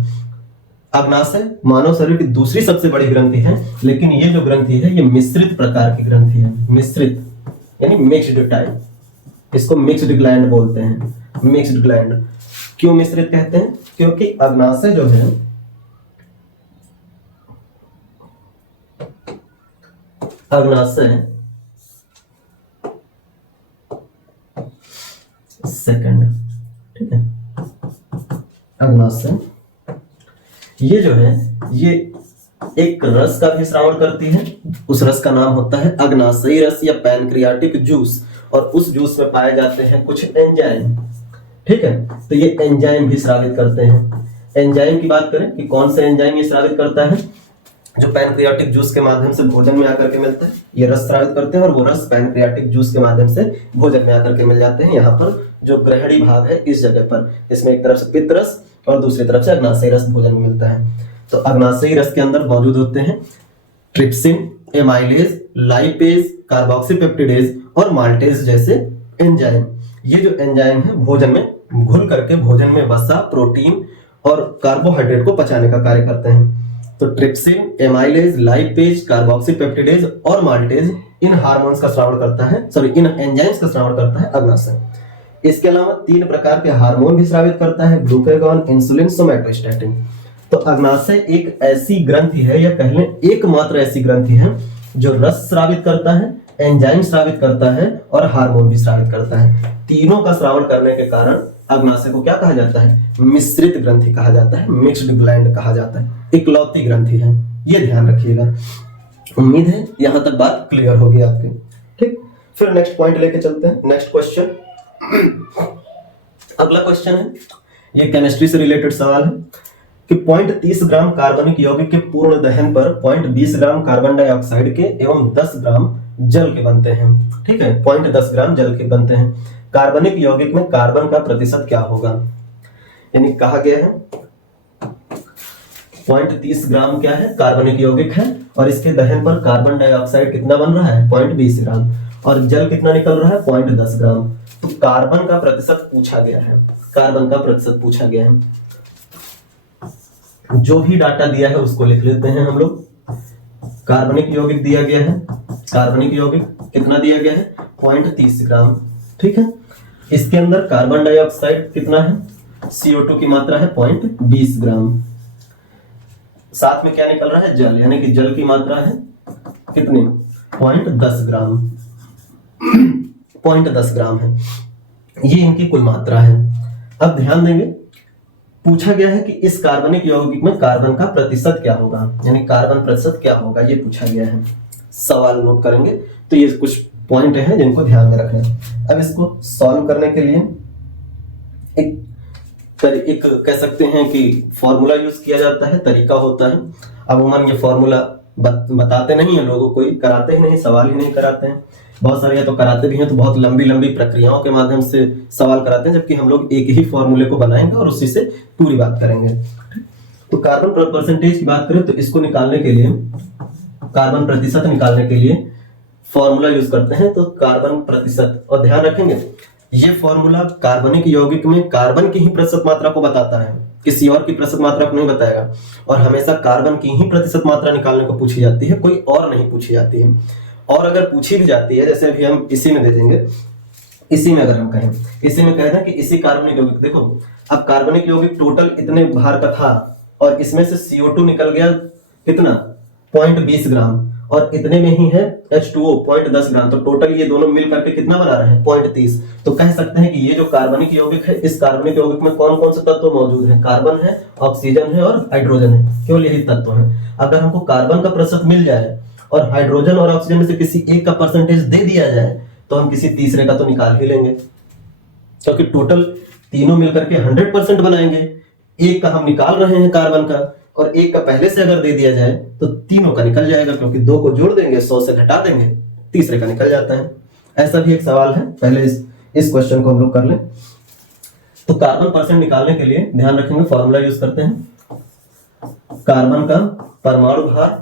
अग्नाशय मानव शरीर की दूसरी सबसे बड़ी ग्रंथि है, लेकिन ये जो ग्रंथि है ये मिश्रित प्रकार की ग्रंथि है, मिश्रित यानी मिक्स्ड टाइप, इसको मिक्स्ड ग्लैंड बोलते हैं। मिक्स्ड ग्लैंड क्यों मिश्रित कहते हैं, क्योंकि अग्नाशय जो है सेकंड, ठीक है, अग्नाशय ये जो है ये एक रस का भी श्रावण करती है, उस रस का नाम होता है अग्नाशयी रस या पैनक्रियाटिक जूस, और उस जूस में पाए जाते हैं कुछ एंजाइम। ठीक है, तो ये एंजाइम भी स्रावित करते हैं। एंजाइम की बात करें कि कौन से एंजाइम ये स्रावित करता है, जो पैनक्रियाटिक जूस के माध्यम से भोजन में आकर के मिलता है, ये रस स्रावित करते हैं, और वो रस पैनक्रियाटिक जूस के माध्यम से भोजन में आकर के मिल जाते हैं। यहाँ पर जो ग्रहणी भाग है इस जगह पर, इसमें एक तरफ से पित्त रस और दूसरी तरफ से अग्नाशयी रस भोजन में मिलता है। तो अग्नाशयी रस के अंदर मौजूद होते हैं ट्रिप्सिन, एमाइलेज, लाइपेज, कार्बोक्सीपेप्टिडेज और माल्टेज जैसे एंजाइम। ये जो एंजाइम है भोजन में घुल करके भोजन में वसा, प्रोटीन और कार्बोहाइड्रेट को पचाने का कार्य करते हैं। तो ट्रिप्सिन, एमाइलेज, लाइपेज, कार्बोक्सीपेप्टिडेज और माल्टेज इन हार्मोन्स का श्रावण करता है, इन एंजाइम्स का श्रावण करता है अग्नाशय। इसके अलावा 3 प्रकार के हार्मोन भी स्रावित करता है, ग्लूकागॉन, इंसुलिन, सोमैटोस्टैटिन। तो अग्नाशय एक ऐसी ग्रंथि है, या कह लें एकमात्र ऐसी ग्रंथि है जो रस स्रावित करता है, एंजाइम स्रावित करता है और हार्मोन भी स्रावित करता है। तीनों का श्रावण करने के कारण अग्नाशय को क्या कहा जाता है? मिश्रित ग्रंथि कहा जाता है, मिक्स्ड ग्लैंड कहा जाता है, इकलौती ग्रंथि है। ये ध्यान रखिएगा। उम्मीद है यहां तक बात क्लियर होगी आपकी। ठीक, फिर नेक्स्ट पॉइंट लेके चलते हैं। नेक्स्ट क्वेश्चन, अगला क्वेश्चन है, ये केमिस्ट्री से रिलेटेड सवाल है कि 0.30 ग्राम कार्बनिक यौगिक के पूर्ण दहन पर 0.20 ग्राम कार्बन डाइऑक्साइड के एवं 10 ग्राम जल के बनते हैं। ठीक है, 0.10 ग्राम जल के बनते हैं। कार्बनिक यौगिक में कार्बन का प्रतिशत क्या होगा? यानी कहा गया है 0.30 ग्राम क्या है? कार्बनिक यौगिक है, और इसके दहन पर कार्बन डाइऑक्साइड कितना बन रहा है? 0.20 ग्राम, और जल कितना निकल रहा है? 0.10 ग्राम। तो कार्बन का प्रतिशत पूछा गया है, कार्बन का प्रतिशत पूछा गया है। जो भी डाटा दिया है उसको लिख लेते हैं हम लोग। कार्बनिक यौगिक दिया गया है, कार्बनिक यौगिक कितना दिया गया है? 0.30 ग्राम। ठीक है, इसके अंदर कार्बन डाइऑक्साइड कितना है? CO2 की मात्रा है 0.20 ग्राम। साथ में क्या निकल रहा है? जल, यानी कि जल की मात्रा है कितनी? 0.10 ग्राम। 0.10 ग्राम है, ये इनकी कुल मात्रा है। अब ध्यान देंगे, पूछा गया है कि इस कार्बनिक यौगिक में कार्बन का प्रतिशत क्या होगा, यानी कार्बन प्रतिशत क्या होगा, ये पूछा गया है। सवाल नोट करेंगे तो ये कुछ पॉइंट हैं जिनको ध्यान में रखना है। अब इसको सॉल्व करने के लिए एक कह सकते हैं कि फॉर्मूला यूज किया जाता है, तरीका होता है। अमूमन ये फॉर्मूला बताते नहीं है लोगों को, कराते ही नहीं, सवाल ही नहीं कराते हैं। बहुत सारे या तो कराते भी हैं तो बहुत लंबी लंबी प्रक्रियाओं के माध्यम से सवाल कराते हैं, जबकि हम लोग एक ही फॉर्मूले को बनाएंगे और उसी से पूरी बात करेंगे। तो कार्बन परसेंटेज की बात करें तो इसको निकालने के लिए, कार्बन प्रतिशत निकालने के लिए फॉर्मूला यूज करते हैं, तो कार्बन प्रतिशत। और ध्यान रखेंगे ये फॉर्मूला कार्बनिक यौगिक में कार्बन की ही प्रतिशत मात्रा को बताता है, किसी और की प्रतिशत मात्रा को नहीं बताएगा। और हमेशा कार्बन की ही प्रतिशत मात्रा निकालने को पूछी जाती है, कोई और नहीं पूछी जाती है। और अगर पूछी भी जाती है, जैसे अभी हम इसी में दे देंगे, इसी में अगर हम कहें, इसी में कह दें कि इसी कार्बनिक यौगिक, देखो अब कार्बनिक यौगिक टोटल इतने भार का था और इसमें से CO2 निकल गया कितना? 0.20 ग्राम, और इतने में ही है H2O 0.10 ग्राम, तो टोटल ये दोनों मिल करके कितना बना रहे हैं? 0.30। तो कह सकते हैं कि ये जो कार्बनिक यौगिक है, इस कार्बनिक यौगिक में कौन कौन से तत्व मौजूद हैं? कार्बन है, ऑक्सीजन है और हाइड्रोजन है, केवल यही तत्व हैं। अगर हमको कार्बन का प्रतिशत मिल जाए और हाइड्रोजन और ऑक्सीजन में से किसी एक का परसेंटेज दे दिया जाए तो हम किसी तीसरे का तो निकाल ही लेंगे, क्योंकि टोटल तीनों मिलकर के 100% बनाएंगे। एक का हम निकाल रहे हैं कार्बन का, और एक का पहले से अगर दे दिया जाए तो तीनों का निकल जाएगा, क्योंकि 2 को जोड़ देंगे, 100 से घटा देंगे, तीसरे का निकल जाता है। ऐसा भी एक सवाल है, पहले इस क्वेश्चन को हम लोग कर लें। तो कार्बन परसेंट निकालने के लिए ध्यान रखेंगे, फॉर्मूला यूज करते हैं। कार्बन का परमाणु भार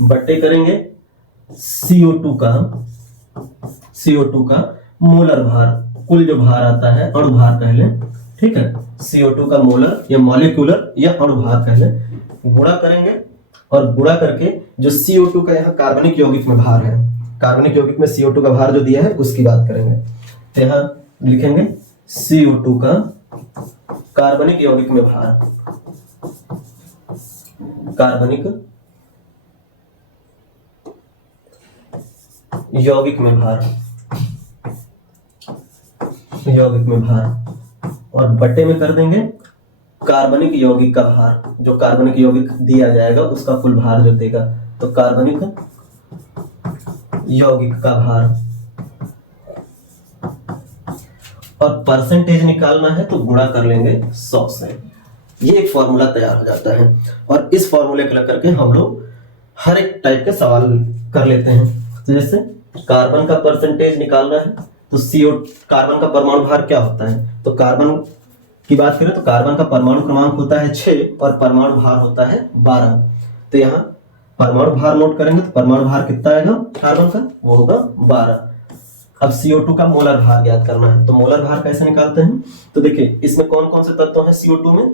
बट्टे करेंगे CO2 का मोलर भार, कुल जो भार आता है, अणु भार कह लें। ठीक है, CO2 का मोलर या मॉलिक्यूलर या अणु भार कह लें, गुणा करेंगे, और गुणा करके जो CO2 का यहाँ कार्बनिक यौगिक में भार है, कार्बनिक यौगिक में CO2 का भार जो दिया है उसकी बात करेंगे। तो यहाँ लिखेंगे CO2 का कार्बनिक यौगिक में भार, कार्बनिक यौगिक में भार, और बट्टे में कर देंगे कार्बनिक यौगिक का भार, जो कार्बनिक यौगिक दिया जाएगा उसका कुल भार जो देगा, तो कार्बनिक यौगिक का भार। और परसेंटेज निकालना है तो गुणा कर लेंगे 100 से। ये एक फॉर्मूला तैयार हो जाता है, और इस फॉर्मूले को लेकर के हम लोग हर एक टाइप के सवाल कर लेते हैं। तो जैसे कार्बन का परसेंटेज निकालना है तो कार्बन का परमाणु भार क्या होता है? तो कार्बन की बात करें तो कार्बन का परमाणु क्रमांक होता है 6 और परमाणु भार होता है 12। तो यहाँ परमाणु भार नोट करेंगे तो परमाणु भार कितना आएगा कार्बन का? वो होगा 12। अब CO2 का मोलर भार ज्ञात करना है, तो मोलर भार कैसे निकालते हैं? तो देखिए इसमें कौन कौन से तत्व हैं CO2 में?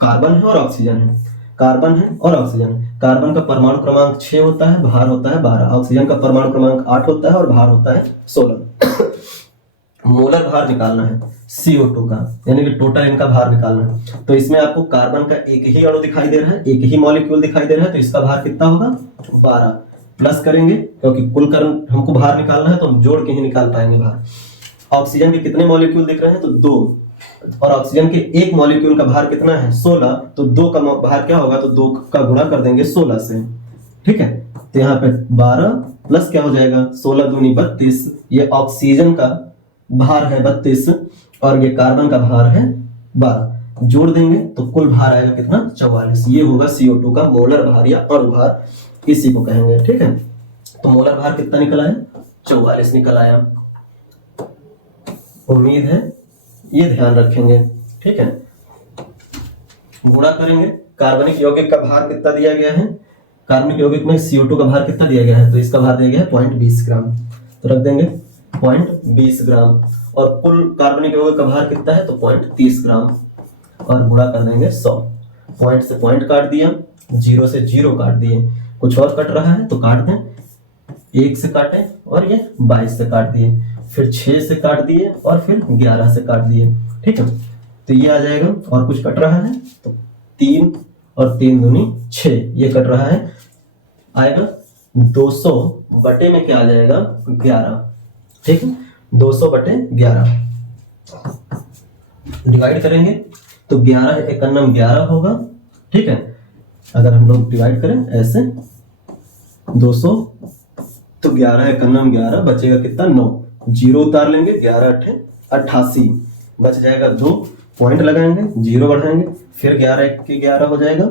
कार्बन है और ऑक्सीजन है, कार्बन है और ऑक्सीजन है। कार्बन का परमाणु क्रमांक 6 होता है, भार होता है 12। ऑक्सीजन का परमाणु क्रमांक 8 होता है और भार होता है 16। मोलर भार निकालना है CO2 का, यानी कि टोटल इनका भार निकालना है। तो इसमें आपको कार्बन का एक ही अणु दिखाई दे रहा है, एक ही मॉलिक्यूल दिखाई दे रहा है, तो इसका भार कितना होगा 12 प्लस करेंगे, क्योंकि कुल कर्म हमको भार निकालना है तो हम जोड़ के ही निकाल पाएंगे भार। ऑक्सीजन के कितने मॉलिक्यूल दिख रहे हैं, तो 2, और ऑक्सीजन के एक मॉलिक्यूल का भार कितना है 16, तो 2 का भार क्या होगा, तो 2 का गुणा कर देंगे 16 से, ठीक है। तो यहाँ पे 12 प्लस क्या हो जाएगा 16 दूनी 32, ये ऑक्सीजन का भार है 32 और ये कार्बन का भार है 12, जोड़ देंगे तो कुल भार आएगा कितना 44। ये होगा CO2 का मोलर भार या अणु भार, इसी को कहेंगे, ठीक है। तो मोलर भार कितना निकल आया 44 निकल आया। उम्मीद है ये ध्यान रखेंगे, ठीक है। गुणा करेंगे, कार्बनिक यौगिक का भार कितना दिया गया है, कार्बनिक यौगिक में CO2 का भार कितना दिया गया है, तो इसका भार दिया गया है 0.20 ग्राम, तो रख देंगे 0.20 ग्राम, और कुल कार्बनिक यौगिक का भार कितना है तो 0.30 ग्राम, और गुणा कर देंगे 100। पॉइंट से पॉइंट काट दिया, 0 से 0 काट दिए, कुछ और कट रहा है तो काट दें, 1 से काटे और ये 22 से काट दिए, फिर 6 से काट दिए और फिर 11 से काट दिए, ठीक है। तो ये आ जाएगा, और कुछ कट रहा है तो 3 और 3 दूनी 6, ये कट रहा है, आएगा 200 बटे में क्या आ जाएगा 11, ठीक है। 200 बटे 11 डिवाइड करेंगे तो 11 एकन्नम 11 होगा, ठीक है। अगर हम लोग डिवाइड करें ऐसे 200 तो 11 एकन्नम 11, बचेगा कितना 9, 0 उतार लेंगे, 11 अठे 88, बच जाएगा 2, पॉइंट लगाएंगे, 0 बढ़ाएंगे, फिर 11 के 11 हो जाएगा,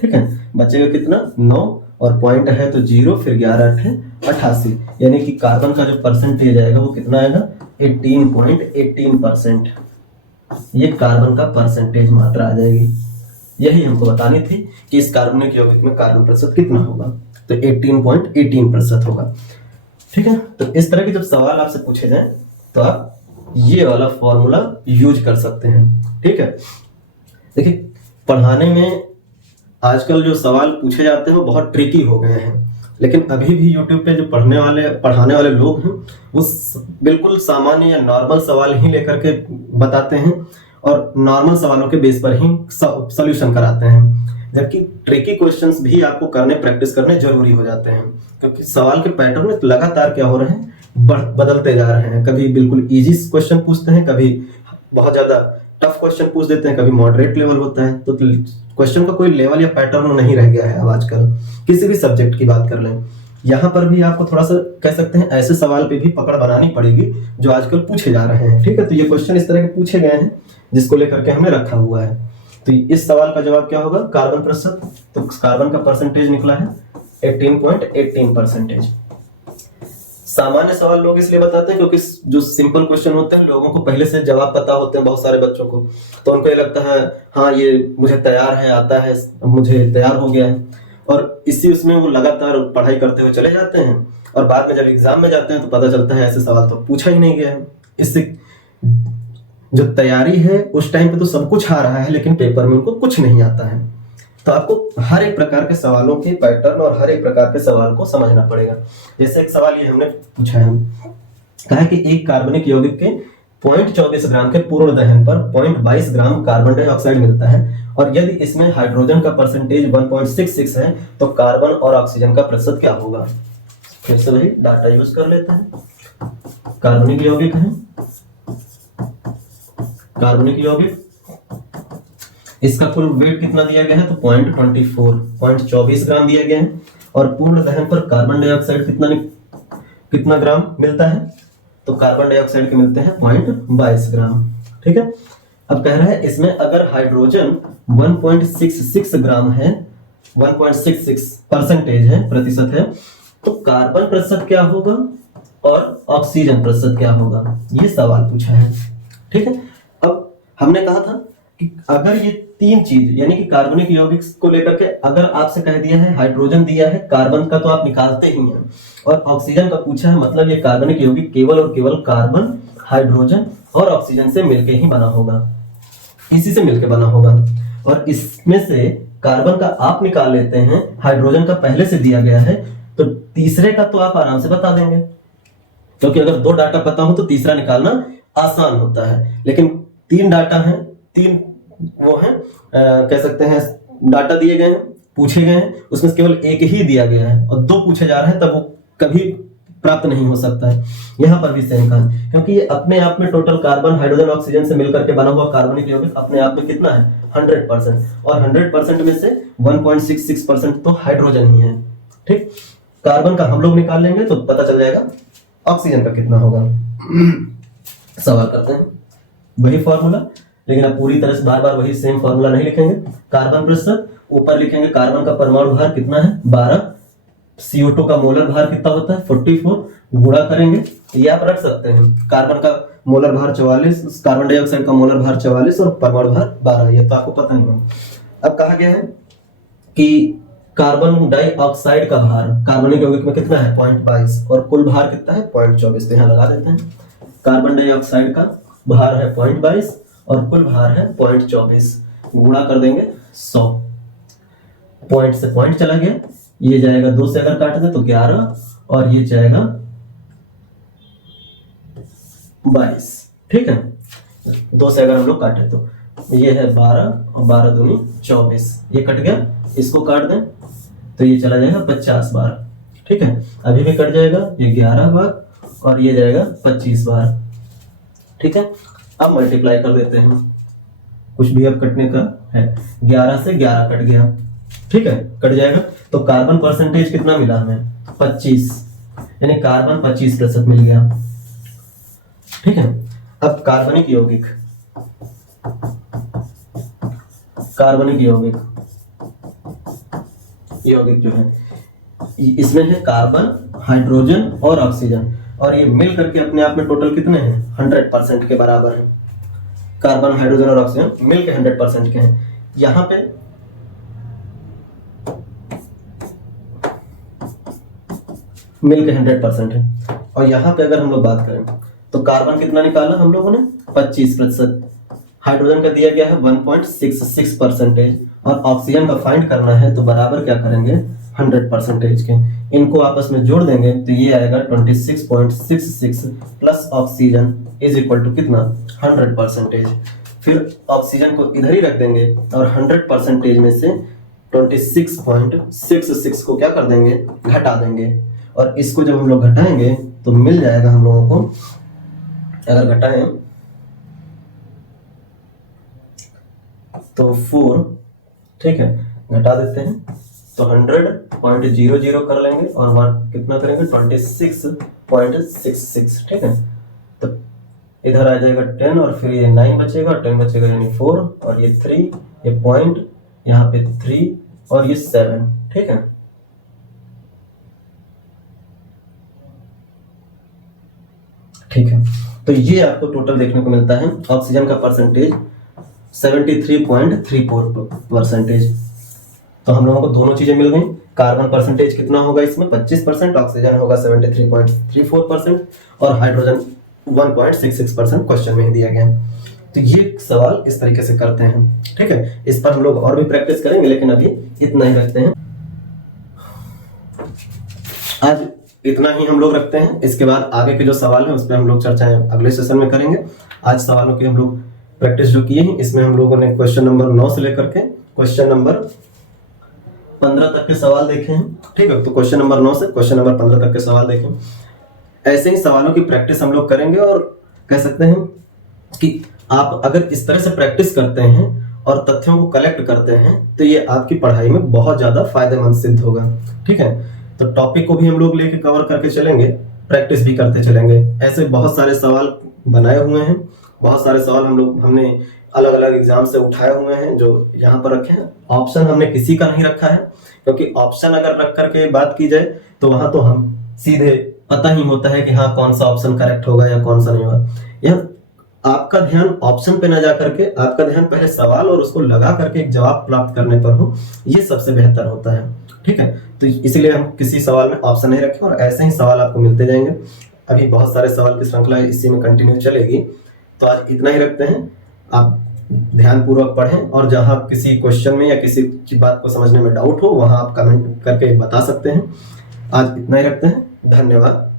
ठीक है। बचेगा कितना 9, और पॉइंट है तो 0, फिर 11 अठे 88, यानी कि कार्बन का जो परसेंटेज आएगा वो कितना आएगा 18.18%। ये कार्बन का परसेंटेज मात्रा आ जाएगी। यही हमको बतानी थी कि इस कार्बनिक यौगिक में कार्बन प्रतिशत कितना होगा, तो 18.18% होगा, ठीक है। तो इस तरह के जब सवाल आपसे पूछे जाएं तो आप ये वाला फॉर्मूला यूज कर सकते हैं, ठीक है। देखिए, पढ़ाने में आजकल जो सवाल पूछे जाते हैं वो बहुत ट्रिकी हो गए हैं, लेकिन अभी भी YouTube पे जो पढ़ाने वाले लोग हैं वो बिल्कुल सामान्य या नॉर्मल सवाल ही लेकर के बताते हैं और नॉर्मल सवालों के बेस पर ही सॉल्यूशन कराते हैं, जबकि ट्रिकी क्वेश्चंस भी आपको प्रैक्टिस करने जरूरी हो जाते हैं, क्योंकि सवाल के पैटर्न लगातार क्या हो रहे हैं बदलते जा रहे हैं। कभी बिल्कुल इजी क्वेश्चन पूछते हैं, कभी बहुत ज्यादा टफ क्वेश्चन पूछ देते हैं, कभी मॉडरेट लेवल होता है, तो क्वेश्चन का कोई लेवल या पैटर्न नहीं रह गया है अब आजकल। किसी भी सब्जेक्ट की बात कर लें, यहाँ पर भी आपको थोड़ा सा कह सकते हैं ऐसे सवाल पे भी पकड़ बनानी पड़ेगी जो आजकल पूछे जा रहे हैं, ठीक है। तो ये क्वेश्चन इस तरह के पूछे गए हैं जिसको लेकर के हमने रखा हुआ है। तो इस सवाल का जवाब क्या होगा कार्बन प्रतिशत, तो कार्बन का परसेंटेज निकला है 18.18%। सामान्य सवाल लोग इसलिए बताते हैं क्योंकि जो सिंपल क्वेश्चन होते हैं लोगों को पहले से जवाब पता होते हैं, बहुत सारे बच्चों को, तो उनको ये लगता है हाँ ये मुझे तैयार है, आता है, मुझे तैयार हो गया है, और इसी उसमें वो लगातार पढ़ाई करते हुए चले जाते हैं, और बाद में जब एग्जाम में जाते हैं तो पता चलता है ऐसे सवाल तो पूछा ही नहीं गया है। इससे जो तैयारी है उस टाइम पे तो सब कुछ आ रहा है, लेकिन पेपर में उनको कुछ नहीं आता है। तो आपको हर एक प्रकार के सवालों के पैटर्न और हर एक प्रकार के सवाल को समझना पड़ेगा। जैसे एक सवाल ये हमने पूछा है, कहा कि एक कार्बनिक यौगिक के 0.24 ग्राम के पूर्ण दहन पर 0.22 ग्राम कार्बन डाइऑक्साइड मिलता है, और यदि इसमें हाइड्रोजन का परसेंटेज 1.66 है तो कार्बन और ऑक्सीजन का प्रतिशत क्या होगा। फिर से वही डाटा यूज कर लेते हैं। कार्बनिक यौगिक है, कार्बनिक यौगिक, इसका कुल वेट कितना दिया गया है तो 0.24 ग्राम दिया गया है, और पूर्ण दहन पर कार्बन डाइऑक्साइड कितना ग्राम मिलता है, तो कार्बन डाइऑक्साइड के मिलते हैं 0.22 ग्राम, ठीक है। अब कह रहा है इसमें अगर हाइड्रोजन 1.66 ग्राम है, 1.66% है, प्रतिशत है, तो कार्बन प्रतिशत क्या होगा और ऑक्सीजन प्रतिशत क्या होगा, ये सवाल पूछा है, ठीक है। अब हमने कहा था कि अगर ये तीन चीज यानी कि कार्बनिक यौगिक को लेकर के अगर आपसे कह दिया है हाइड्रोजन दिया है, कार्बन का तो आप निकालते ही हैं, और ऑक्सीजन का पूछा है, मतलब ये कार्बनिक यौगिक केवल और केवल कार्बन, हाइड्रोजन और ऑक्सीजन से मिलके ही बना होगा, इसी से मिलके बना होगा। और इसमें से कार्बन का आप निकाल लेते हैं, हाइड्रोजन का पहले से दिया गया है, तो तीसरे का तो आप आराम से बता देंगे, क्योंकि अगर 2 डाटा पता हो तो तीसरा निकालना आसान होता है, लेकिन 3 डाटा हैं, 3 वो हैं कह सकते हैं डाटा दिए गए हैं, पूछे गए हैं, उसमें केवल एक ही दिया गया है और 2 पूछे जा रहे हैं, तब वो कभी प्राप्त नहीं हो सकता है। यहाँ पर भी सेम कहानी, क्योंकि ये अपने आप में टोटल कार्बन हाइड्रोजन ऑक्सीजन से मिलकर के बना हुआ कार्बनिक यौगिक अपने आप में कितना है 100%, और 100% में से 1.66% तो हाइड्रोजन ही है। ठीक, कार्बन का हम लोग निकाल लेंगे तो पता चल जाएगा ऑक्सीजन का कितना होगा। सवाल करते हैं, वही फॉर्मूला, लेकिन अब पूरी तरह से बार बार वही सेम फॉर्मूला नहीं लिखेंगे। कार्बन प्रतिशत ऊपर लिखेंगे, कार्बन का परमाणु भार कितना है 12, CO2 का मोलर भार कितना होता है 44, गुणा करेंगे, ये आप रख सकते हैं। कार्बन का मोलर भार 44, कार्बन डाइऑक्साइड का मोलर भार 44 और परमाणु भार 12, ये तो आपको पता नहीं होगा। अब कहा गया है कि कार्बन डाइऑक्साइड का भार कार्बनिक यौगिक में कितना है 0.22 और कुल भार कितना है 0.24, तो यहाँ लगा देते हैं। कार्बन डाइऑक्साइड का भार है 0.22 और कुल भार है 0.24, गुणा कर देंगे 100, पॉइंट से पॉइंट चला गया, ये जाएगा 2 से अगर काट दे तो 11 और ये जाएगा 22। ठीक है, 2 से अगर हम लोग काटे तो ये है 12 और 12 दूनी 24, ये कट गया, इसको काट दें तो ये चला जाएगा 50 बार। ठीक है, अभी भी कट जाएगा, ये 11 बार और ये जाएगा 25 बार। ठीक है, अब मल्टीप्लाई कर देते हैं, कुछ भी अब कटने का है, 11 से 11 कट गया। ठीक है, कट जाएगा तो कार्बन परसेंटेज कितना मिला हमें 25, यानी कार्बन 25% मिल गया। ठीक है, अब कार्बनिक यौगिक, कार्बनिक यौगिक जो है इसमें है कार्बन, हाइड्रोजन और ऑक्सीजन, और ये मिल करके अपने आप में टोटल कितने हैं 100% के बराबर है। कार्बन, हाइड्रोजन और ऑक्सीजन मिल के 100% के हैं। यहां पे मिल के 100% है, और यहां पे अगर हम लोग बात करें तो कार्बन कितना निकाला हम लोगों ने 25%, हाइड्रोजन का दिया गया है 1.66% और ऑक्सीजन का फाइंड करना है तो बराबर क्या करेंगे 100% के, इनको आपस में जोड़ देंगे तो ये आएगा 26.66 plus oxygen is equal to कितना 100%। फिर ऑक्सीजन को इधर ही रख देंगे और 100% में से 26.66 को क्या कर देंगे घटा देंगे, और इसको जब हम लोग घटाएंगे तो मिल जाएगा हम लोगों को, अगर घटाएं तो 4, ठीक है घटा देते हैं तो 100.00 कर लेंगे और 1 कितना करेंगे 26.66। ठीक है, तो इधर आ जाएगा 10 और फिर ये 9 बचेगा, 10 बचेगा यानी 4 और ये 3, ये पॉइंट यहाँ पे 3 और ये 7। ठीक है, ठीक है, तो ये आपको टोटल देखने को मिलता है ऑक्सीजन का परसेंटेज 73.34%। तो हम लोगों को दोनों चीजें मिल गई, कार्बन परसेंटेज कितना होगा इसमें 25%, ऑक्सीजन होगा 73.34% और हाइड्रोजन 1.66% क्वेश्चन में ही दिया गया है। तो ये सवाल इस तरीके से करते हैं। ठीक है, इस पर हम लोग और भी प्रैक्टिस करेंगे, लेकिन अभी इतना ही रखते हैं, आज इतना ही हम लोग रखते हैं। इसके बाद आगे के जो सवाल है उस पर हम लोग चर्चाएं अगले सेशन में करेंगे। आज सवालों की हम लोग प्रैक्टिस जो किए हैं इसमें हम लोगों ने क्वेश्चन नंबर 9 से लेकर के क्वेश्चन नंबर 15 तक के सवाल देखे हैं। ठीक है, तो क्वेश्चन नंबर 9 से क्वेश्चन नंबर 15 तक के सवाल देखें। ऐसे ही सवालों की प्रैक्टिस हम लोग करेंगे और कह सकते हैं कि आप अगर इस तरह से प्रैक्टिस करते हैं और तथ्यों को कलेक्ट करते हैं तो ये आपकी पढ़ाई में बहुत ज्यादा फायदेमंद सिद्ध होगा। ठीक है, तो टॉपिक को भी हम लोग लेके कवर करके चलेंगे, प्रैक्टिस भी करते चलेंगे। ऐसे बहुत सारे सवाल बनाए हुए हैं, बहुत सारे सवाल हमने अलग अलग एग्जाम से उठाए हुए हैं जो यहाँ पर रखे हैं। ऑप्शन हमने किसी का नहीं रखा है, क्योंकि ऑप्शन अगर रख करके बात की जाए तो वहां तो हम सीधे पता ही होता है कि हाँ कौन सा ऑप्शन करेक्ट होगा या कौन सा नहीं होगा। यह आपका ध्यान ऑप्शन पे ना जा करके आपका ध्यान पहले सवाल और उसको लगा करके एक जवाब प्राप्त करने पर हो, ये सबसे बेहतर होता है। ठीक है, तो इसीलिए हम किसी सवाल में ऑप्शन नहीं रखें और ऐसे ही सवाल आपको मिलते जाएंगे। अभी बहुत सारे सवाल की श्रृंखला इसी में कंटिन्यू चलेगी। तो आज इतना ही रखते हैं, आप ध्यानपूर्वक पढ़ें और जहां किसी क्वेश्चन में या किसी की बात को समझने में डाउट हो वहां आप कमेंट करके बता सकते हैं। आज इतना ही रखते हैं, धन्यवाद।